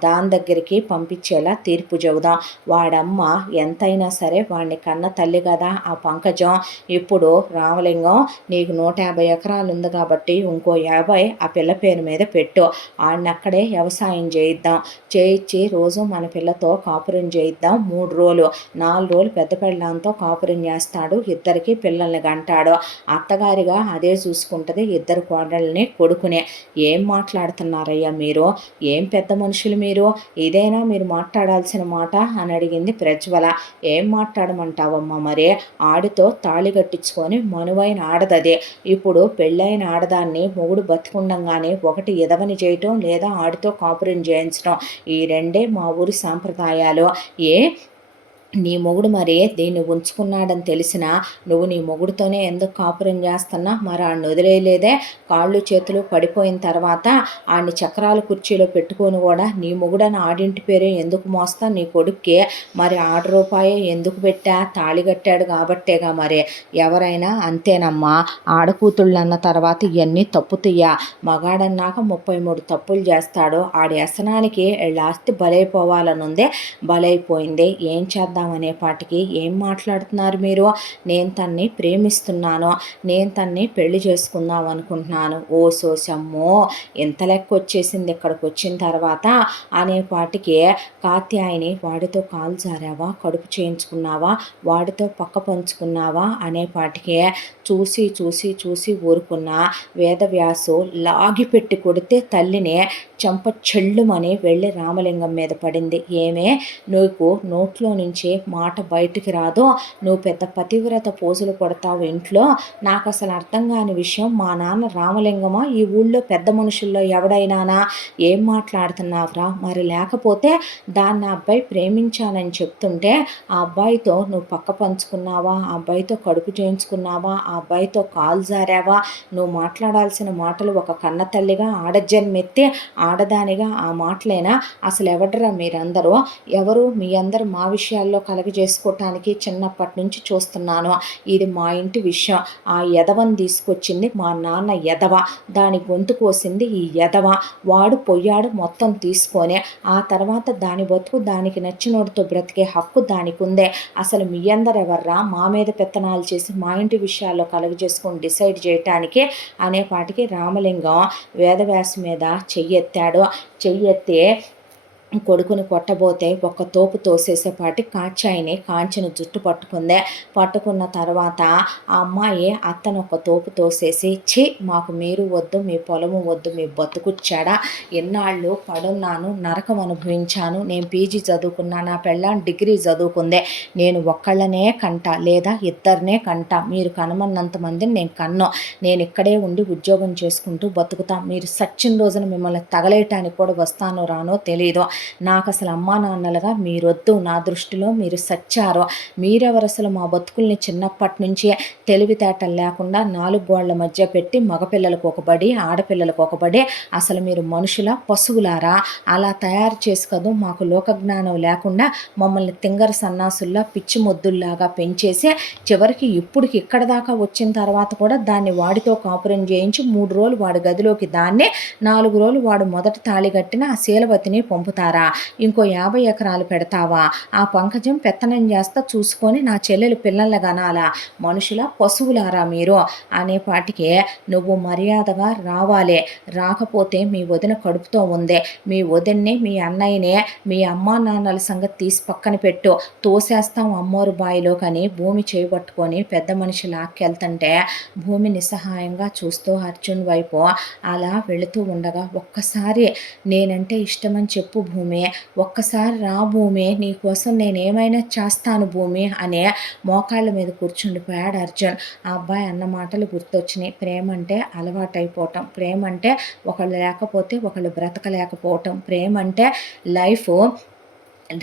దాని దగ్గరికి పంపించేలా తీర్పు చెబుదాం. వాడమ్మ ఎంతైనా సరే వాడిని కన్న తల్లి కదా ఆ పంకజం. ఇప్పుడు రామలింగం నీకు 150 ఎకరాలు ఉంది కాబట్టి ఇంకో 50 ఆ పిల్ల పేరు మీద పెట్టు. ఆడినక్కడే వ్యవసాయం చేయిద్దాం, చేయించి రోజు మన పిల్లతో కాపురం చేయిద్దాం. 3 రోజులు 4 రోజులు పెద్ద పెళ్ళంతో కాపురం చేస్తాడు, ఇద్దరికి పిల్లల్ని గంటాడు. అత్తగారిగా అదే చూసుకుంటుంది ఇద్దరు కోడళ్ళని కొడుకునే. ఏం మాట్లాడుతున్నారయ్యా మీరు, ఏం పెద్ద మనుషులు మీరు, ఇదేనా మీరు మాట్లాడాల్సిన మాట అని అడిగింది ప్రజ్వల. ఏం మాట్లాడమంటావమ్మా మరి, ఆడితో తాళి కట్టించుకొని మనువైన ఆడదదే. ఇప్పుడు పెళ్ళైన ఆడదాన్ని మొగుడు బతికుండంగానే ఒకటి ఎదవని చేయటం లేదా ఆడితో కాపురం చేయించడం, ఈ రెండే మా ఊరి సాంప్రదాయాలు. నీ మొగుడు మరి దీన్ని ఉంచుకున్నాడని తెలిసినా నువ్వు నీ మొగుడుతోనే ఎందుకు కాపురం చేస్తున్నా, మరి ఆడిని వదిలేయలేదే. కాళ్ళు చేతులు పడిపోయిన తర్వాత ఆడిని చక్రాల కుర్చీలో పెట్టుకొని కూడా నీ మొగుడని ఆడింటి పేరే ఎందుకు మోస్తా, నీ కొడుక్కి మరి 6 రూపాయే ఎందుకు పెట్టా, తాళి కట్టాడు కాబట్టేగా. మరి ఎవరైనా అంతేనమ్మా, ఆడకూతుళ్ళు అన్న తర్వాత ఇవన్నీ తప్పుతయ్యా. మగాడన్నాక 33 తప్పులు చేస్తాడు. ఆడి వ్యసనానికి ఆస్తి బలైపోవాలనుందే, బలైపోయింది. ఏం చేద్దాం అనేపాటికి ఏం మాట్లాడుతున్నారు మీరు, నేను తన్ని ప్రేమిస్తున్నాను, నేను తన్ని పెళ్లి చేసుకుందాం అనుకుంటున్నాను. ఓ సోసమ్మో ఎంత లెక్క వచ్చేసింది ఇక్కడికి వచ్చిన తర్వాత అనేపాటికి కాత్యాయని వాడితో కాలు జారావా, కడుపు చేయించుకున్నావా, వాడితో పక్క పంచుకున్నావా అనేపాటికి చూసి చూసి చూసి ఊరుకున్న వేదవ్యాసు లాగిపెట్టి కొడితే తల్లిని చంప చెల్లుమని వెళ్ళి రామలింగం మీద పడింది. ఏమే నీకు నోట్లో నుంచి మాట బయటికి రాదో, నువ్వు పెద్ద పతివ్రత పోజులు కొడతావు ఇంట్లో. నాకు అసలు అర్థం కాని విషయం, మా నాన్న రామలింగమా ఈ ఊళ్ళో పెద్ద మనుషుల్లో ఎవడైనానా, ఏం మాట్లాడుతున్నావురా. మరి లేకపోతే దాన్ని అబ్బాయి ప్రేమించానని చెప్తుంటే ఆ అబ్బాయితో నువ్వు పక్క పంచుకున్నావా, ఆ అబ్బాయితో కడుపు చేయించుకున్నావా, ఆ అబ్బాయితో కాలు జారావా. నువ్వు మాట్లాడాల్సిన మాటలు ఒక కన్న తల్లిగా, ఆడజన్మెత్తి ఆడదానిగా ఆ మాటలేనా. అసలు ఎవడరా మీరందరూ, ఎవరు మీ అందరూ మా విషయాల్లో కలగజేసుకోవటానికి చిన్నప్పటి నుంచి చూస్తున్నాను. ఇది మా ఇంటి విషయం. ఆ ఎదవని తీసుకొచ్చింది మా నాన్న ఎదవ, దాని గొంతు కోసింది ఈ ఎదవ. వాడు పొయ్యాడు మొత్తం తీసుకొని, ఆ తర్వాత దాని బతుకు దానికి నచ్చినోడితో బ్రతికే హక్కు దానికి ఉందే. అసలు మీ అందరు ఎవర్రా మా మీద పెత్తనాలు చేసి మా ఇంటి విషయాల్లో కలుగజేసుకొని డిసైడ్ చేయటానికి అనేపాటికి రామలింగం వేదవ్యాస మీద చెయ్యెత్తాడు. చెయ్యెత్తి కొడుకుని కొట్టబోతే ఒక్క తోపు తోసేసేపాటి కాచాయిని కాంచిన జుట్టు పట్టుకుందే. పట్టుకున్న తర్వాత ఆ అమ్మాయి అత్తను ఒక తోపు తోసేసి, ఛీ మాకు మీరు వద్దు, మీ పొలము వద్దు, మీ బతుకుచ్చాడా, ఎన్నాళ్ళు పడున్నాను, నరకం అనుభవించాను, నేను పీజీ చదువుకున్నా, నా పెళ్ళాం డిగ్రీ చదువుకుందే, నేను ఒక్కళ్ళనే కంట లేదా ఇద్దరినే కంట, మీరు కనమన్నంత మందిని నేను కన్ను, నేను ఇక్కడే ఉండి ఉద్యోగం చేసుకుంటూ బతుకుతాం, మీరు సచ్చిన రోజున మిమ్మల్ని తగలేయటానికి కూడా వస్తానో రానో తెలీదు, నాకు అసలు అమ్మా నాన్నలుగా మీరొద్దు, నా దృష్టిలో మీరు సచ్చారు, మీరెవరు అసలు మా బతుకుల్ని చిన్నప్పటి నుంచే తెలివితేటలు లేకుండా 4 గోళ్ల మధ్య పెట్టి మగపిల్లలకు ఒక బడి, ఆడపిల్లలకు ఒక బడి, అసలు మీరు మనుషుల పశువులారా, అలా తయారు చేసి కదూ మాకు లోకజ్ఞానం లేకుండా మమ్మల్ని తింగర సన్నాసుల్లా పిచ్చి మొద్దుల్లాగా పెంచేసి చివరికి ఇప్పుడుకి ఇక్కడ దాకా వచ్చిన తర్వాత కూడా దాన్ని వాడితో కాపురం చేయించి 3 రోజులు వాడి గదిలోకి దాన్ని, 4 రోజులు వాడు మొదటి తాళి కట్టిన ఆ శీలవతిని పంపుతారా. పెడతారా? ఇంకో 50 ఎకరాలు పెడతావా? ఆ పంకజం పెత్తనం చేస్తా చూసుకొని నా చెల్లెలు పిల్లల్ని కనాలా? మనుషులా పశువులారా మీరు? అనేపాటికే నువ్వు మర్యాదగా రావాలే, రాకపోతే మీ వదిన కడుపుతో ఉందే, మీ వదిన్ని మీ అన్నయ్యనే మీ అమ్మా నాన్నల సంగతి తీసి పక్కన పెట్టు, తోసేస్తాం అమ్మోరు బాయిలోకని భూమి చేయబట్టుకొని పెద్ద మనిషి లాక్కెళ్తుంటే భూమి నిస్సహాయంగా చూస్తూ అర్జున్ వైపు అలా వెళుతూ ఉండగా, ఒక్కసారి నేనంటే ఇష్టమని చెప్పు భూమి, ఒక్కసారి రా భూమి, నీకోసం నేనేమైనా చేస్తాను భూమి అనే మోకాళ్ళ మీద కూర్చుండిపోయాడు అర్జున్. ఆ అబ్బాయి అన్న మాటలు గుర్తొచ్చినాయి. ప్రేమ అంటే అలవాటైపోవటం, ప్రేమ అంటే ఒకళ్ళు లేకపోతే ఒకళ్ళు బ్రతకలేకపోవటం, ప్రేమ అంటే లైఫ్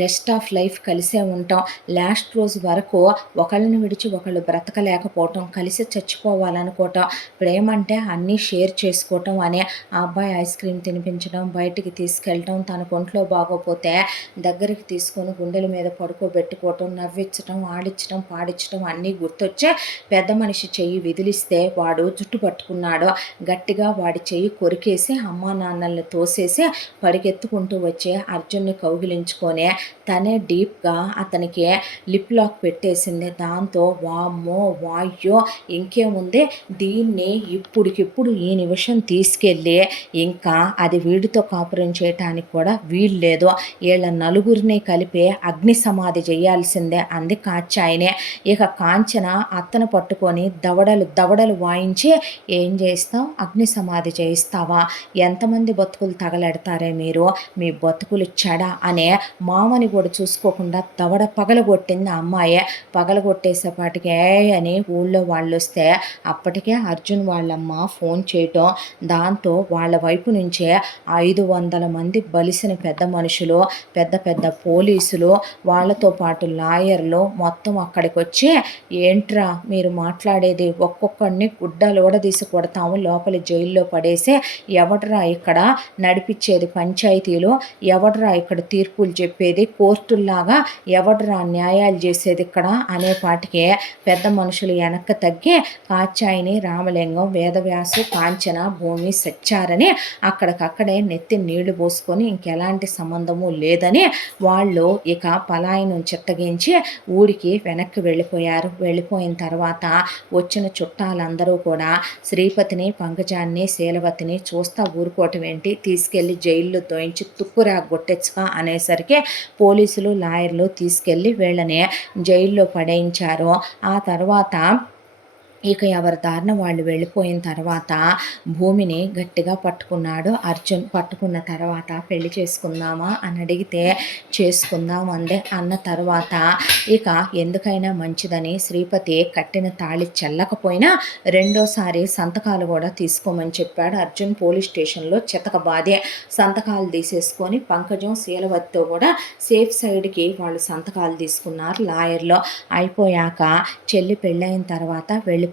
రెస్ట్ ఆఫ్ లైఫ్ కలిసే ఉంటాం, లాస్ట్ రోజు వరకు ఒకళ్ళని విడిచి ఒకళ్ళు బ్రతకలేకపోవటం, కలిసి చచ్చిపోవాలనుకోవటం, ప్రేమ అంటే అన్నీ షేర్ చేసుకోవటం అనే. ఆ అబ్బాయి ఐస్ క్రీమ్ తినిపించడం, బయటికి తీసుకెళ్ళటం, తన ఒంట్లో బాగోపోతే దగ్గరికి తీసుకొని గుండెల మీద పడుకోబెట్టుకోవటం, నవ్వించటం, ఆడించడం, పాడించడం అన్నీ గుర్తొచ్చే పెద్ద మనిషి చెయ్యి విదిలిస్తే వాడు జుట్టు పట్టుకున్నాడు. గట్టిగా వాడి చెయ్యి కొరికేసి అమ్మా నాన్నల్ని తోసేసి పరిగెత్తుకుంటూ వచ్చి అర్జున్ని కౌగిలించుకొని తనే డీప్గా అతనికి లిప్ లాక్ పెట్టేసింది. దాంతో వామ్మో వాయ్యో ఇంకేముంది, దీన్ని ఇప్పుడికిప్పుడు ఈ నిమిషం తీసుకెళ్ళి ఇంకా అది వీడితో కాపురం చేయటానికి కూడా వీల్లేదు, వీళ్ళ నలుగురిని కలిపి అగ్ని సమాధి చేయాల్సిందే అంది కాచాయనే. ఇక కాంచన అత్తను పట్టుకొని దవడలు వాయించి, ఏం చేస్తావు, అగ్ని సమాధి చేయిస్తావా, ఎంతమంది బతుకులు తగలెడతారే మీరు, మీ బతుకులు చెడ అనే మామని కూడా చూసుకోకుండా దవడ పగలగొట్టింది ఆ అమ్మాయే. పగలగొట్టేసేపాటికి అని ఊళ్ళో వాళ్ళు వస్తే అప్పటికే అర్జున్ వాళ్ళమ్మ ఫోన్ చేయటం, దాంతో వాళ్ళ వైపు నుంచే 500 మంది బలిసిన పెద్ద మనుషులు, పెద్ద పెద్ద పోలీసులు, వాళ్ళతో పాటు లాయర్లు మొత్తం అక్కడికి వచ్చి, ఏంట్రా మీరు మాట్లాడేది, ఒక్కొక్కడిని గుడ్డలోడదీసి కొడతాము, లోపల జైల్లో పడేసి, ఎవడరా ఇక్కడ నడిపించేది పంచాయతీలు, ఎవడరా ఇక్కడ తీర్పులు చెప్పేది, కోర్టుల్లాగా ఎవడరా న్యాయాలు చేసేది ఇక్కడ అనేపాటికే పెద్ద మనుషులు వెనక్కి తగ్గి కాచాయిని, రామలింగం, వేదవ్యాసు, కాంచన, భూమి సచ్చారని అక్కడికక్కడే నెత్తి నీళ్లు పోసుకొని ఇంకెలాంటి సంబంధము లేదని వాళ్ళు ఇక పలాయనం చిత్తగించి ఊరికి వెనక్కి వెళ్ళిపోయారు. వెళ్ళిపోయిన తర్వాత వచ్చిన చుట్టాలందరూ కూడా శ్రీపతిని, పంకజాన్ని, శీలవతిని చూస్తా ఊరుకోవటం ఏంటి, తీసుకెళ్లి జైల్లో దోయించి తుప్పురాగొట్టెచ్చుగా అనేసరికి పోలీసులు, లాయర్లు తీసుకెళ్ళి వీళ్ళని జైల్లో పడేయించారు. ఆ తర్వాత ఇక ఎవరి దారిన వాళ్ళు వెళ్ళిపోయిన తర్వాత భూమిని గట్టిగా పట్టుకున్నాడు అర్జున్. పట్టుకున్న తర్వాత పెళ్లి చేసుకుందామా అని అడిగితే చేసుకుందాం అందే. అన్న తర్వాత ఇక ఎందుకైనా మంచిదని శ్రీపతి కట్టిన తాళి చెల్లకపోయినా రెండోసారి సంతకాలు కూడా తీసుకోమని చెప్పాడు అర్జున్. పోలీస్ స్టేషన్లో చితకబాదే సంతకాలు తీసేసుకొని పంకజం, శీలవతితో కూడా సేఫ్ సైడ్కి వాళ్ళు సంతకాలు తీసుకున్నారు లాయర్లో. అయిపోయాక చెల్లి పెళ్ళైన తర్వాత వెళ్ళిపోతాం,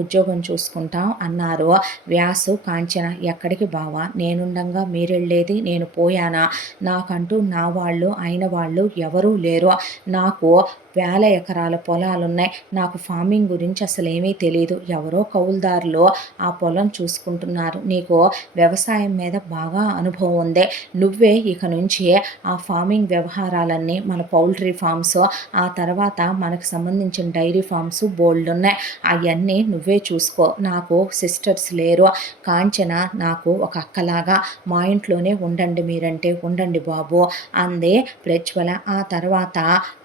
ఉద్యోగం చూసుకుంటాం అన్నారు. వ్యాసు, కాంచన ఎక్కడికి బావా, నేనుండంగా మీరెళ్ళేది, నేను పోయానా, నాకంటూ నా వాళ్ళు అయిన వాళ్ళు ఎవరూ లేరు, నాకు వేల ఎకరాల పొలాలున్నాయి, నాకు ఫార్మింగ్ గురించి అసలు ఏమీ తెలియదు, ఎవరో కౌలుదారులు ఆ పొలం చూసుకుంటున్నారు, నీకు వ్యవసాయం మీద బాగా అనుభవం ఉంది, నువ్వే ఇక నుంచి ఆ ఫార్మింగ్ వ్యవహారాలన్నీ, మన పౌల్ట్రీ ఫార్మ్స్, ఆ తర్వాత మనకు సంబంధించిన డైరీ ఫార్మ్స్ బోల్డ్ ఉన్నాయి, అవన్నీ నువ్వే చూసుకో, నాకు సిస్టర్స్ లేరు, కాంచన నాకు ఒక అక్కలాగా, మా ఇంట్లోనే ఉండండి, మీరంటే ఉండండి బాబు అందే ప్రజ్వల. ఆ తర్వాత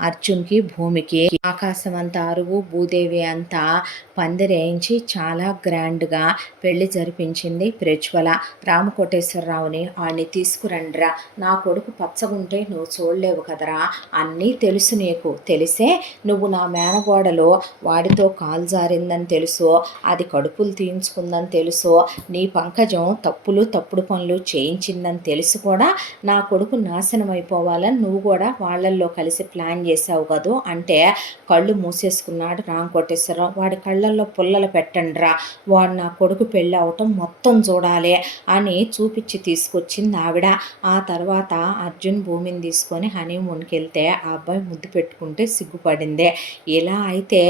అర్జున్కి, భూమికి ఆకాశం అంతా అరుగు, భూదేవి అంతా పందిరేయించి చాలా గ్రాండ్గా పెళ్లి జరిపించింది ప్రజ్వల. రామకోటేశ్వరరావుని ఆడిని తీసుకురండిరా, నా కొడుకు పచ్చగుంటే నువ్వు చూడలేవు కదరా, అన్నీ తెలుసు నీకు, తెలిసే నువ్వు నా మేనగోడలో వాడితో కాలు జారిందని తెలుసు, అది కడుపులు తీయించుకుందని తెలుసు, నీ పంకజం తప్పుడు పనులు చేయించిందని తెలుసు కూడా నా కొడుకు నాశనం అయిపోవాలని నువ్వు కూడా వాళ్ళల్లో కలిసి ప్లాన్ చేసావు కదూ అంటే కళ్ళు మూసేసుకున్నాడు రామకోటేశ్వరరావు. వాడి కళ్ళల్లో పుల్లలు పెట్టండిరా, వాడు నా కొడుకు పెళ్ళి అవటం మొత్తం చూడాలి అని చూపించి తీసుకొచ్చింది ఆవిడ. ఆ తర్వాత అర్జున్ భూమిని తీసుకొని హనీమూన్కి వెళ్తే ఆ అబ్బాయి ముద్దు పెట్టుకుంటే సిగ్గుపడిందే. ఇలా అయితే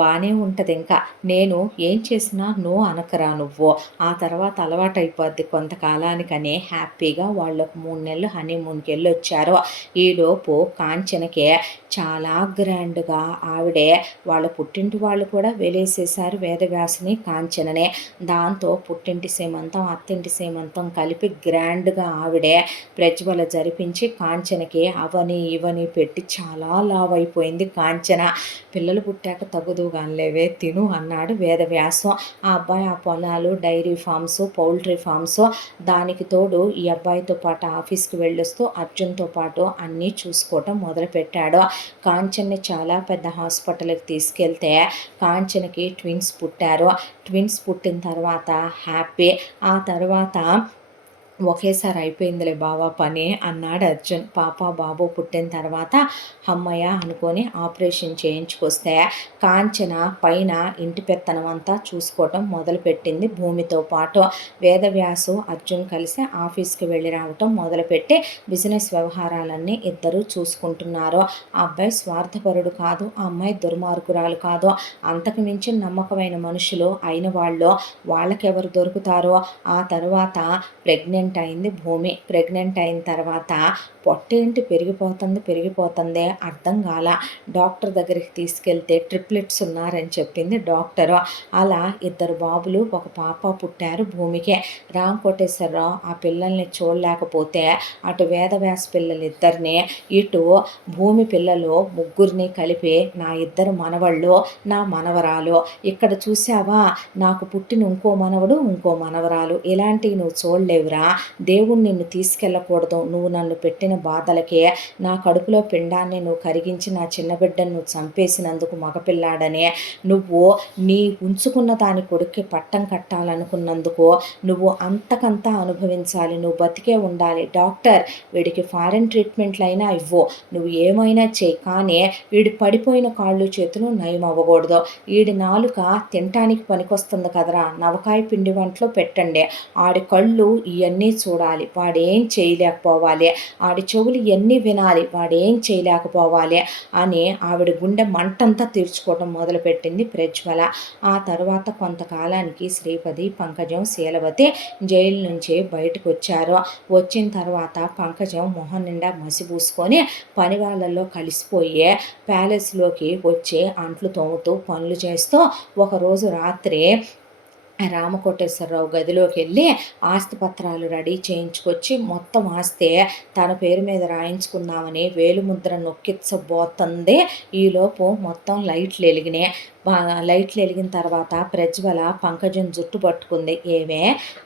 బాగానే ఉంటుంది, ఇంకా నేను ఏం చేసినా నో అనకరా నువ్వు, ఆ తర్వాత అలవాటైపోద్ది కొంతకాలానికని హ్యాపీగా వాళ్ళు ఒక 3 నెలలు హనీమూన్కి వెళ్ళొచ్చారు. ఈలోపు కాంచనకే చాలా గ్రాండ్గా ఆవిడే వాళ్ళ పుట్టింటి వాళ్ళు కూడా వెలేసేశారు వేదవ్యాసుని కాంచననే. దాంతో పుట్టింటి సీమంతం అత్తింటి సీమంతం కలిపి గ్రాండ్గా ఆవిడే ప్రజ్వల జరిపించి కాంచనకి అవని ఇవని పెట్టి చాలా లావ్ అయిపోయింది కాంచన. పిల్లలు పుట్టాక తగుదు గానిలేవే తిను అన్నాడు వేదవ్యాసం. ఆ అబ్బాయి ఆ పొలాలు, డైరీ ఫామ్స్, పౌల్ట్రీ ఫామ్స్, దానికి తోడు ఈ అబ్బాయితో పాటు ఆఫీస్కి వెళ్ళొస్తూ అర్జున్తో పాటు అన్నీ చూసుకోవటం మొదలుపెట్టాడు. కాంచన్ని చాలా పెద్ద హాస్పిటల్కి తీసుకెళ్తే కాంచనకి ట్విన్స్ పుట్టారు. ట్విన్స్ పుట్టిన తర్వాత హ్యాపీ. ఆ తర్వాత ఒకేసారి అయిపోయిందిలే బావా పని అన్నాడు అర్జున్. పాప బాబు పుట్టిన తర్వాత అమ్మయ్య అనుకొని ఆపరేషన్ చేయించుకొస్తే కాంచన పైన ఇంటి పెత్తనం అంతా చూసుకోవటం మొదలుపెట్టింది భూమితో పాటు. వేదవ్యాసు అర్జున్ కలిసి ఆఫీస్కి వెళ్ళి రావటం మొదలుపెట్టి బిజినెస్ వ్యవహారాలన్నీ ఇద్దరూ చూసుకుంటున్నారు. ఆ అబ్బాయి స్వార్థపరుడు కాదు, ఆ అమ్మాయి దుర్మార్గురాలు కాదు. అంతకు మించి నమ్మకమైన మనుషులు అయిన వాళ్ళు వాళ్ళకెవరు దొరుకుతారో. ఆ తర్వాత ప్రెగ్నెంట్ అయింది భూమి. ప్రెగ్నెంట్ అయిన తర్వాత పొట్టేంటి పెరిగిపోతుంది అర్థం కాల. డాక్టర్ దగ్గరికి తీసుకెళ్తే ట్రిప్లెట్స్ ఉన్నారని చెప్పింది డాక్టరు. అలా 2 బాబులు 1 పాప పుట్టారు భూమికే. రామ్ కోటేశ్వరరావు ఆ పిల్లల్ని చూడలేకపోతే అటు వేదవ్యాస పిల్లలిద్దరిని, ఇటు భూమి పిల్లలు 3 కలిపి నా 2 మనవళ్ళు, నా మనవరాలు. ఇక్కడ చూసావా నాకు పుట్టిన ఇంకో మనవడు, ఇంకో మనవరాలు. ఇలాంటివి నువ్వు చూడలేవురా. దేవుడు నిన్ను తీసుకెళ్ళకూడదు. నువ్వు నన్ను పెట్టిన బాధలకే, నా కడుపులో పిండాన్ని నువ్వు కరిగించి నా చిన్న బిడ్డను నువ్వు చంపేసినందుకు మగపిల్లాడనే, నువ్వు నీ ఉంచుకున్న దాని కొడుక్కి పట్టం కట్టాలనుకున్నందుకు నువ్వు అంతకంతా అనుభవించాలి. నువ్వు బతికే ఉండాలి. డాక్టర్ వీడికి ఫారెన్ ట్రీట్మెంట్లు అయినా ఇవ్వు, నువ్వు ఏమైనా చేయి, కానీ వీడి పడిపోయిన కాళ్ళు చేతులు నయం అవ్వకూడదు. వీడి నాలుక తినటానికి పనికొస్తుంది కదరా, నవకాయ పిండి వంటలో పెట్టండి. ఆడి కళ్ళు ఇవన్నీ చూడాలి, వాడేం చేయలేకపోవాలి. ఆడి చెవులు ఇవన్నీ వినాలి, వాడేం చేయలేకపోవాలి అని ఆవిడ గుండె మంటంతా తీర్చుకోవడం మొదలుపెట్టింది ప్రజ్వల. ఆ తర్వాత కొంతకాలానికి శ్రీపతి, పంకజం, శీలవతి జైలు నుంచి బయటకు వచ్చారు. వచ్చిన తర్వాత పంకజం మొహం నిండా మసిపూసుకొని పని వాళ్ళల్లో కలిసిపోయి ప్యాలెస్లోకి వచ్చి అంట్లు తోముతూ పనులు చేస్తూ ఒకరోజు రాత్రి రామకోటేశ్వరరావు గదిలోకి వెళ్ళి ఆస్తి పత్రాలు రెడీ చేయించుకొచ్చి మొత్తం ఆస్తి తన పేరు మీద రాయించుకుందామని వేలుముద్ర నొక్కించబోతుంది. ఈలోపు మొత్తం లైట్లు వెలిగినాయి. లైట్లు వెలిగిన తర్వాత ప్రజ్వల పంకజం జుట్టు పట్టుకుంది. ఏమే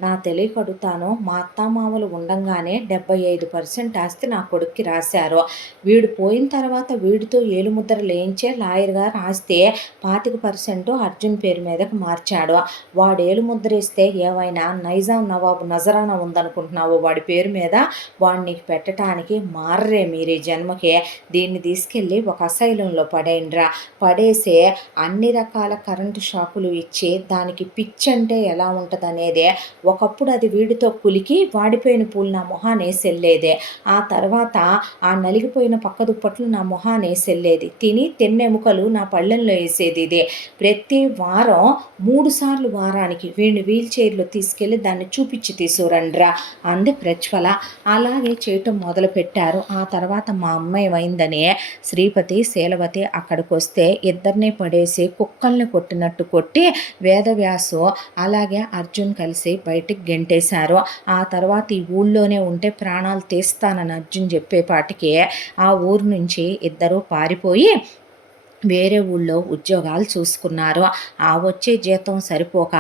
నా తెలియక అడుగుతాను, మా అత్తామామలు ఉండంగానే 75% ఆస్తి నా కొడుక్కి రాశారు. వీడు పోయిన తర్వాత వీడితో ఏలుముద్ర లేయించే లాయర్ గారు ఆస్తి 25% అర్జున్ పేరు మీదకి మార్చాడు. వాడు ఏలుముద్ర ఇస్తే ఏమైనా నైజాం నవాబు నజరానా ఉందనుకుంటున్నావు వాడి పేరు మీద? వాడిని పెట్టడానికి మారరే మీరు ఈ జన్మకే. దీన్ని తీసుకెళ్ళి ఒక అసైలంలో పడేయండిరా. పడేసే అన్ని రకాల కరెంటు షాకులు ఇచ్చి దానికి పిచ్ అంటే ఎలా ఉంటుంది అనేది, ఒకప్పుడు అది వీడితో కులికి వాడిపోయిన పూలు నా మొహాన్ని వేసెళ్ళేదే. ఆ తర్వాత ఆ నలిగిపోయిన పక్క దుప్పట్లు నా మొహాన్ని వేసెళ్ళేది. తిన్నెముకలు నా పళ్ళెంలో వేసేది. ఇదే ప్రతి వారం 3 సార్లు వారానికి వీడిని వీల్ చైర్లో తీసుకెళ్ళి దాన్ని చూపించి తీసుకురండ్రా అంది ప్రజ్వల. అలాగే చేయటం మొదలుపెట్టారు. ఆ తర్వాత మా అమ్మాయి అయిందని శ్రీపతి, శీలవతి అక్కడికి వస్తే ఇద్దరిని పడేసి కుక్కల్ని కొట్టినట్టు కొట్టి వేదవ్యాసు అలాగే అర్జున్ కలిసి బయటికి గెంటేశారు. ఆ తర్వాత ఈ ఊళ్ళోనే ఉంటే ప్రాణాలు తీస్తానని అర్జున్ చెప్పేపాటికి ఆ ఊరు నుంచి ఇద్దరు పారిపోయి వేరే ఊళ్ళో ఉద్యోగాలు చూసుకున్నారు. ఆ వచ్చే జీతం సరిపోక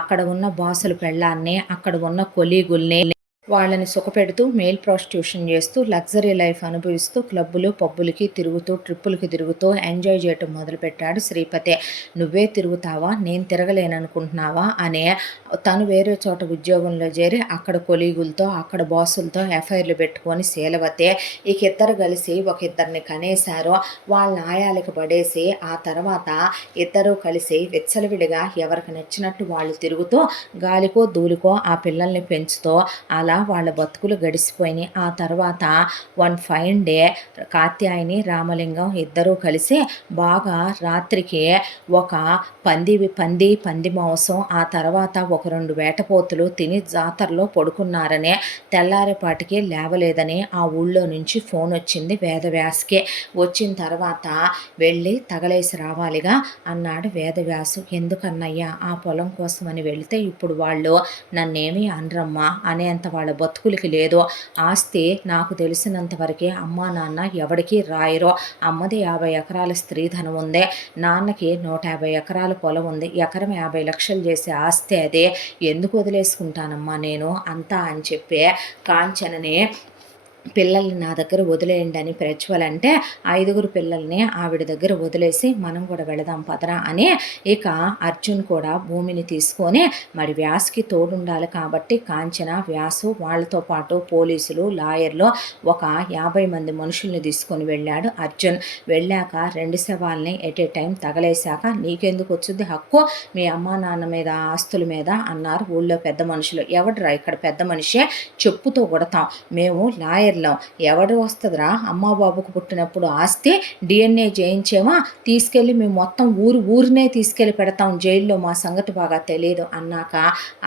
అక్కడ ఉన్న బాసుల పెళ్ళాన్ని, అక్కడ ఉన్న కొలీగుల్ని వాళ్ళని సుఖపెడుతూ మెయిల్ ప్రాస్టిట్యూషన్ చేస్తూ లగ్జరీ లైఫ్ అనుభవిస్తూ క్లబ్బులు పబ్బులకి తిరుగుతూ ట్రిప్పులకి తిరుగుతూ ఎంజాయ్ చేయటం మొదలుపెట్టాడు శ్రీపతి. నువ్వే తిరుగుతావా, నేను తిరగలేననుకుంటున్నావా అనే తను వేరే చోట ఉద్యోగంలో చేరి అక్కడ కొలీగులతో అక్కడ బాసులతో ఎఫ్ఐఆర్లు పెట్టుకొని శీలవతే ఇద్దరు కలిసి ఇద్దరిని కనేశారు. వాళ్ళ ఆయాలకు పడేసి ఆ తర్వాత ఇద్దరూ కలిసి విచ్చలవిడిగా ఎవరికి నచ్చినట్టు వాళ్ళు తిరుగుతూ గాలికో ధూళికో ఆ పిల్లల్ని పెంచుతూ అలా వాళ్ళ బతుకులు గడిసిపోయినాయి. ఆ తర్వాత one fine day Katyayani, Ramalingam ఇద్దరూ కలిసి బాగా రాత్రికి ఒక పంది మాంసం, ఆ తర్వాత ఒక 2 వేటపోతులు తిని జాతరలో పడుకున్నారని, తెల్లారేపాటికి లేవలేదని ఆ ఊళ్ళో నుంచి ఫోన్ వచ్చింది వేదవ్యాస్కి. వచ్చిన తర్వాత వెళ్ళి తగలేసి రావాలిగా అన్నాడు వేదవ్యాసు. ఎందుకన్నయ్యా? ఆ పొలం కోసమని వెళితే ఇప్పుడు వాళ్ళు నన్నేమీ అనరమ్మా అనేంత వాళ్ళ బతుకులకి లేదు. ఆస్తి నాకు తెలిసినంత వరకే అమ్మా నాన్న ఎవరికీ రాయరో. అమ్మది 50 ఎకరాల స్త్రీధనం ఉంది, నాన్నకి 150 ఎకరాల పొలం ఉంది. ఎకరం 50 లక్షలు చేసే ఆస్తి అదే. ఎందుకు వదిలేసుకుంటానమ్మా నేను అంతా అని చెప్పి కాంచనని పిల్లల్ని నా దగ్గర వదిలేయండి అని ప్రజ్వలంటే 5 పిల్లల్ని ఆవిడ దగ్గర వదిలేసి మనం కూడా వెళదాం పదరా అని ఇక అర్జున్ కూడా భూమిని తీసుకొని మరి వ్యాస్కి తోడుండాలి కాబట్టి కాంచన, వ్యాసు వాళ్ళతో పాటు పోలీసులు, లాయర్లు ఒక 50 మంది మనుషుల్ని తీసుకొని వెళ్ళాడు అర్జున్. వెళ్ళాక 2 శవాల్ని ఎట్ ఏ టైం తగలేశాక నీకెందుకు వచ్చింది హక్కు మీ అమ్మా నాన్న మీద, ఆస్తుల మీద అన్నారు ఊళ్ళో పెద్ద మనుషులు. ఎవడరా ఇక్కడ పెద్ద మనిషే? చెప్పుతో కొడతాం, మేము లాయర్లం, ఎవడు వస్తుందిరా అమ్మా బాబుకు పుట్టినప్పుడు ఆస్తి? డిఎన్ఏ చేయించేమా, తీసుకెళ్ళి మేము మొత్తం ఊరినే తీసుకెళ్ళి పెడతాం జైల్లో, మా సంగతి బాగా తెలియదు అన్నాక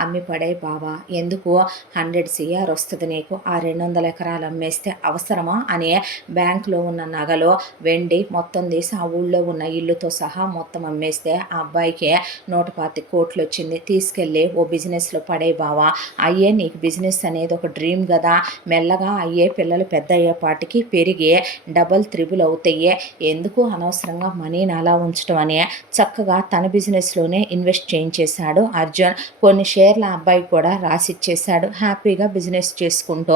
అమ్మి పడే బావా, ఎందుకు 100 CR వస్తుంది నీకు, ఆ 200 ఎకరాలు అమ్మేస్తే అవసరమా అని బ్యాంకులో ఉన్న నగలు, వెండి మొత్తం తీసి ఆ ఊళ్ళో ఉన్న ఇల్లుతో సహా మొత్తం అమ్మేస్తే ఆ అబ్బాయికి 125 కోట్లు వచ్చింది. తీసుకెళ్ళి ఓ బిజినెస్లో పడే బావా. అయ్యే నీకు బిజినెస్ అనేది ఒక డ్రీమ్ కదా, మెల్లగా అయ్యే పిల్లలు పెద్ద అయ్యేపాటికి పెరిగి డబల్ త్రిబుల్ అవుతాయి, ఎందుకు అనవసరంగా మనీని అలా ఉంచడం అని చక్కగా తన బిజినెస్లోనే ఇన్వెస్ట్ చేయించేశాడు అర్జున్. కొన్ని షేర్ల అబ్బాయి కూడా రాసిచ్చేశాడు. హ్యాపీగా బిజినెస్ చేసుకుంటూ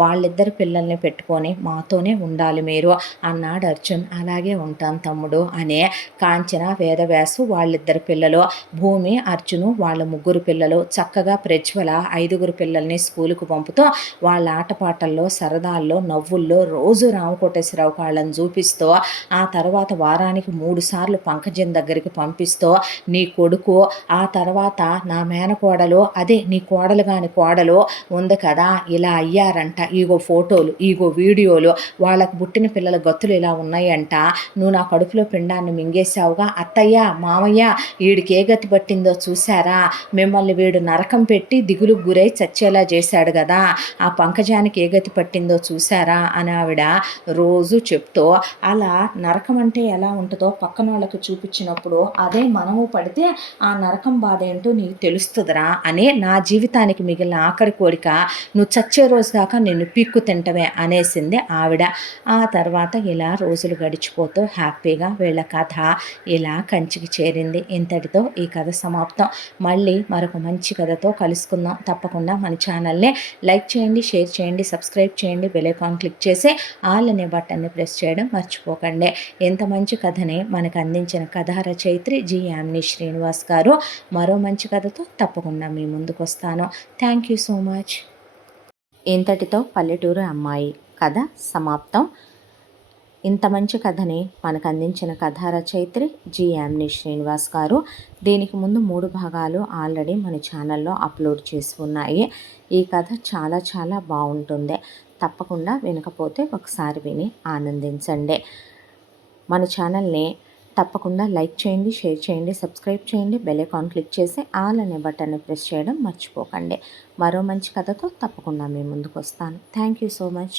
వాళ్ళిద్దరు పిల్లల్ని పెట్టుకొని మాతోనే ఉండాలి మీరు అన్నాడు అర్జున్. అలాగే ఉంటాను తమ్ముడు అనే కాంచన, వేదవ్యాసు వాళ్ళిద్దరు పిల్లలు, భూమి, అర్జును వాళ్ళ 3 పిల్లలు చక్కగా ప్రజ్వల 5 పిల్లల్ని స్కూలుకు పంపుతూ వాళ్ళ ఆటపాటల్లో, సరదాల్లో, నవ్వుల్లో రోజు రామకోటేశ్వరరావు కాళ్ళని చూపిస్తూ ఆ తర్వాత వారానికి 3 సార్లు పంకజం దగ్గరికి పంపిస్తూ నీ కొడుకు, ఆ తర్వాత నా మేనకోడలు, అదే నీ కోడలు కాని కోడలు ఉంది కదా ఇలా అయ్యారంట, ఈగో ఫోటోలు, ఈగో వీడియోలు, వాళ్ళకు పుట్టిన పిల్లల గతులు ఇలా ఉన్నాయంట, నువ్వు నా కడుపులో పిండాన్ని మింగేశావుగా అత్తయ్య, మామయ్య, వీడికి ఏ గతి పట్టిందో చూసారా, మిమ్మల్ని వీడు నరకం పెట్టి దిగులుకు గురై చచ్చేలా చేశాడు కదా, ఆ పంకజానికి ఏ గతి పట్టిందో చూసారా అని ఆవిడ రోజు చెప్తూ, అలా నరకం అంటే ఎలా ఉంటుందో పక్కన వాళ్ళకి చూపించినప్పుడు అదే మనము పడితే ఆ నరకం బాధ ఏంటో నీకు తెలుస్తుందిరా అని, నా జీవితానికి మిగిలిన ఆఖరి కోరిక నువ్వు చచ్చే రోజు దాకా నిన్ను పీక్కు తింటవే అనేసింది ఆవిడ. ఆ తర్వాత ఇలా రోజులు గడిచిపోతూ హ్యాపీగా వీళ్ళ కథ ఇలా కంచికి చేరింది. ఇంతటితో ఈ కథ సమాప్తం. మళ్ళీ మరొక మంచి కథతో కలుసుకుందాం. తప్పకుండా మన ఛానల్ని లైక్ చేయండి, షేర్ చేయండి, సబ్స్క్రైబ్ చేయండి, బెల్ ఐకాన్ క్లిక్ చేసి ఆల్ అనే బటన్ని ప్రెస్ చేయడం మర్చిపోకండి. ఎంత మంచి కథని మనకు అందించిన కథా రచయిత్రి జి యామిని శ్రీనివాస్ గారు. మరో మంచి కథతో తప్పకుండా మీ ముందుకు వస్తాను. Thank you so much. ఇంతటితో పల్లెటూరు అమ్మాయి కథ సమాప్తం. ఇంత మంచి కథని మనకు అందించిన కథా రచయిత్రి జి యామిని శ్రీనివాస్ గారు. దీనికి ముందు 3 భాగాలు ఆల్రెడీ మన ఛానల్లో అప్లోడ్ చేసి ఉన్నాయి. ఈ కథ చాలా చాలా బాగుంటుంది. తప్పకుండా వినకపోతే ఒకసారి విని ఆనందించండి. మన ఛానల్ని తప్పకుండా లైక్ చేయండి, షేర్ చేయండి, సబ్స్క్రైబ్ చేయండి, బెల్ ఐకాన్ క్లిక్ చేసి ఆల్ అనే బటన్ని ప్రెస్ చేయడం మర్చిపోకండి. మరో మంచి కథతో తప్పకుండా మీ ముందుకు వస్తాను. Thank you so much.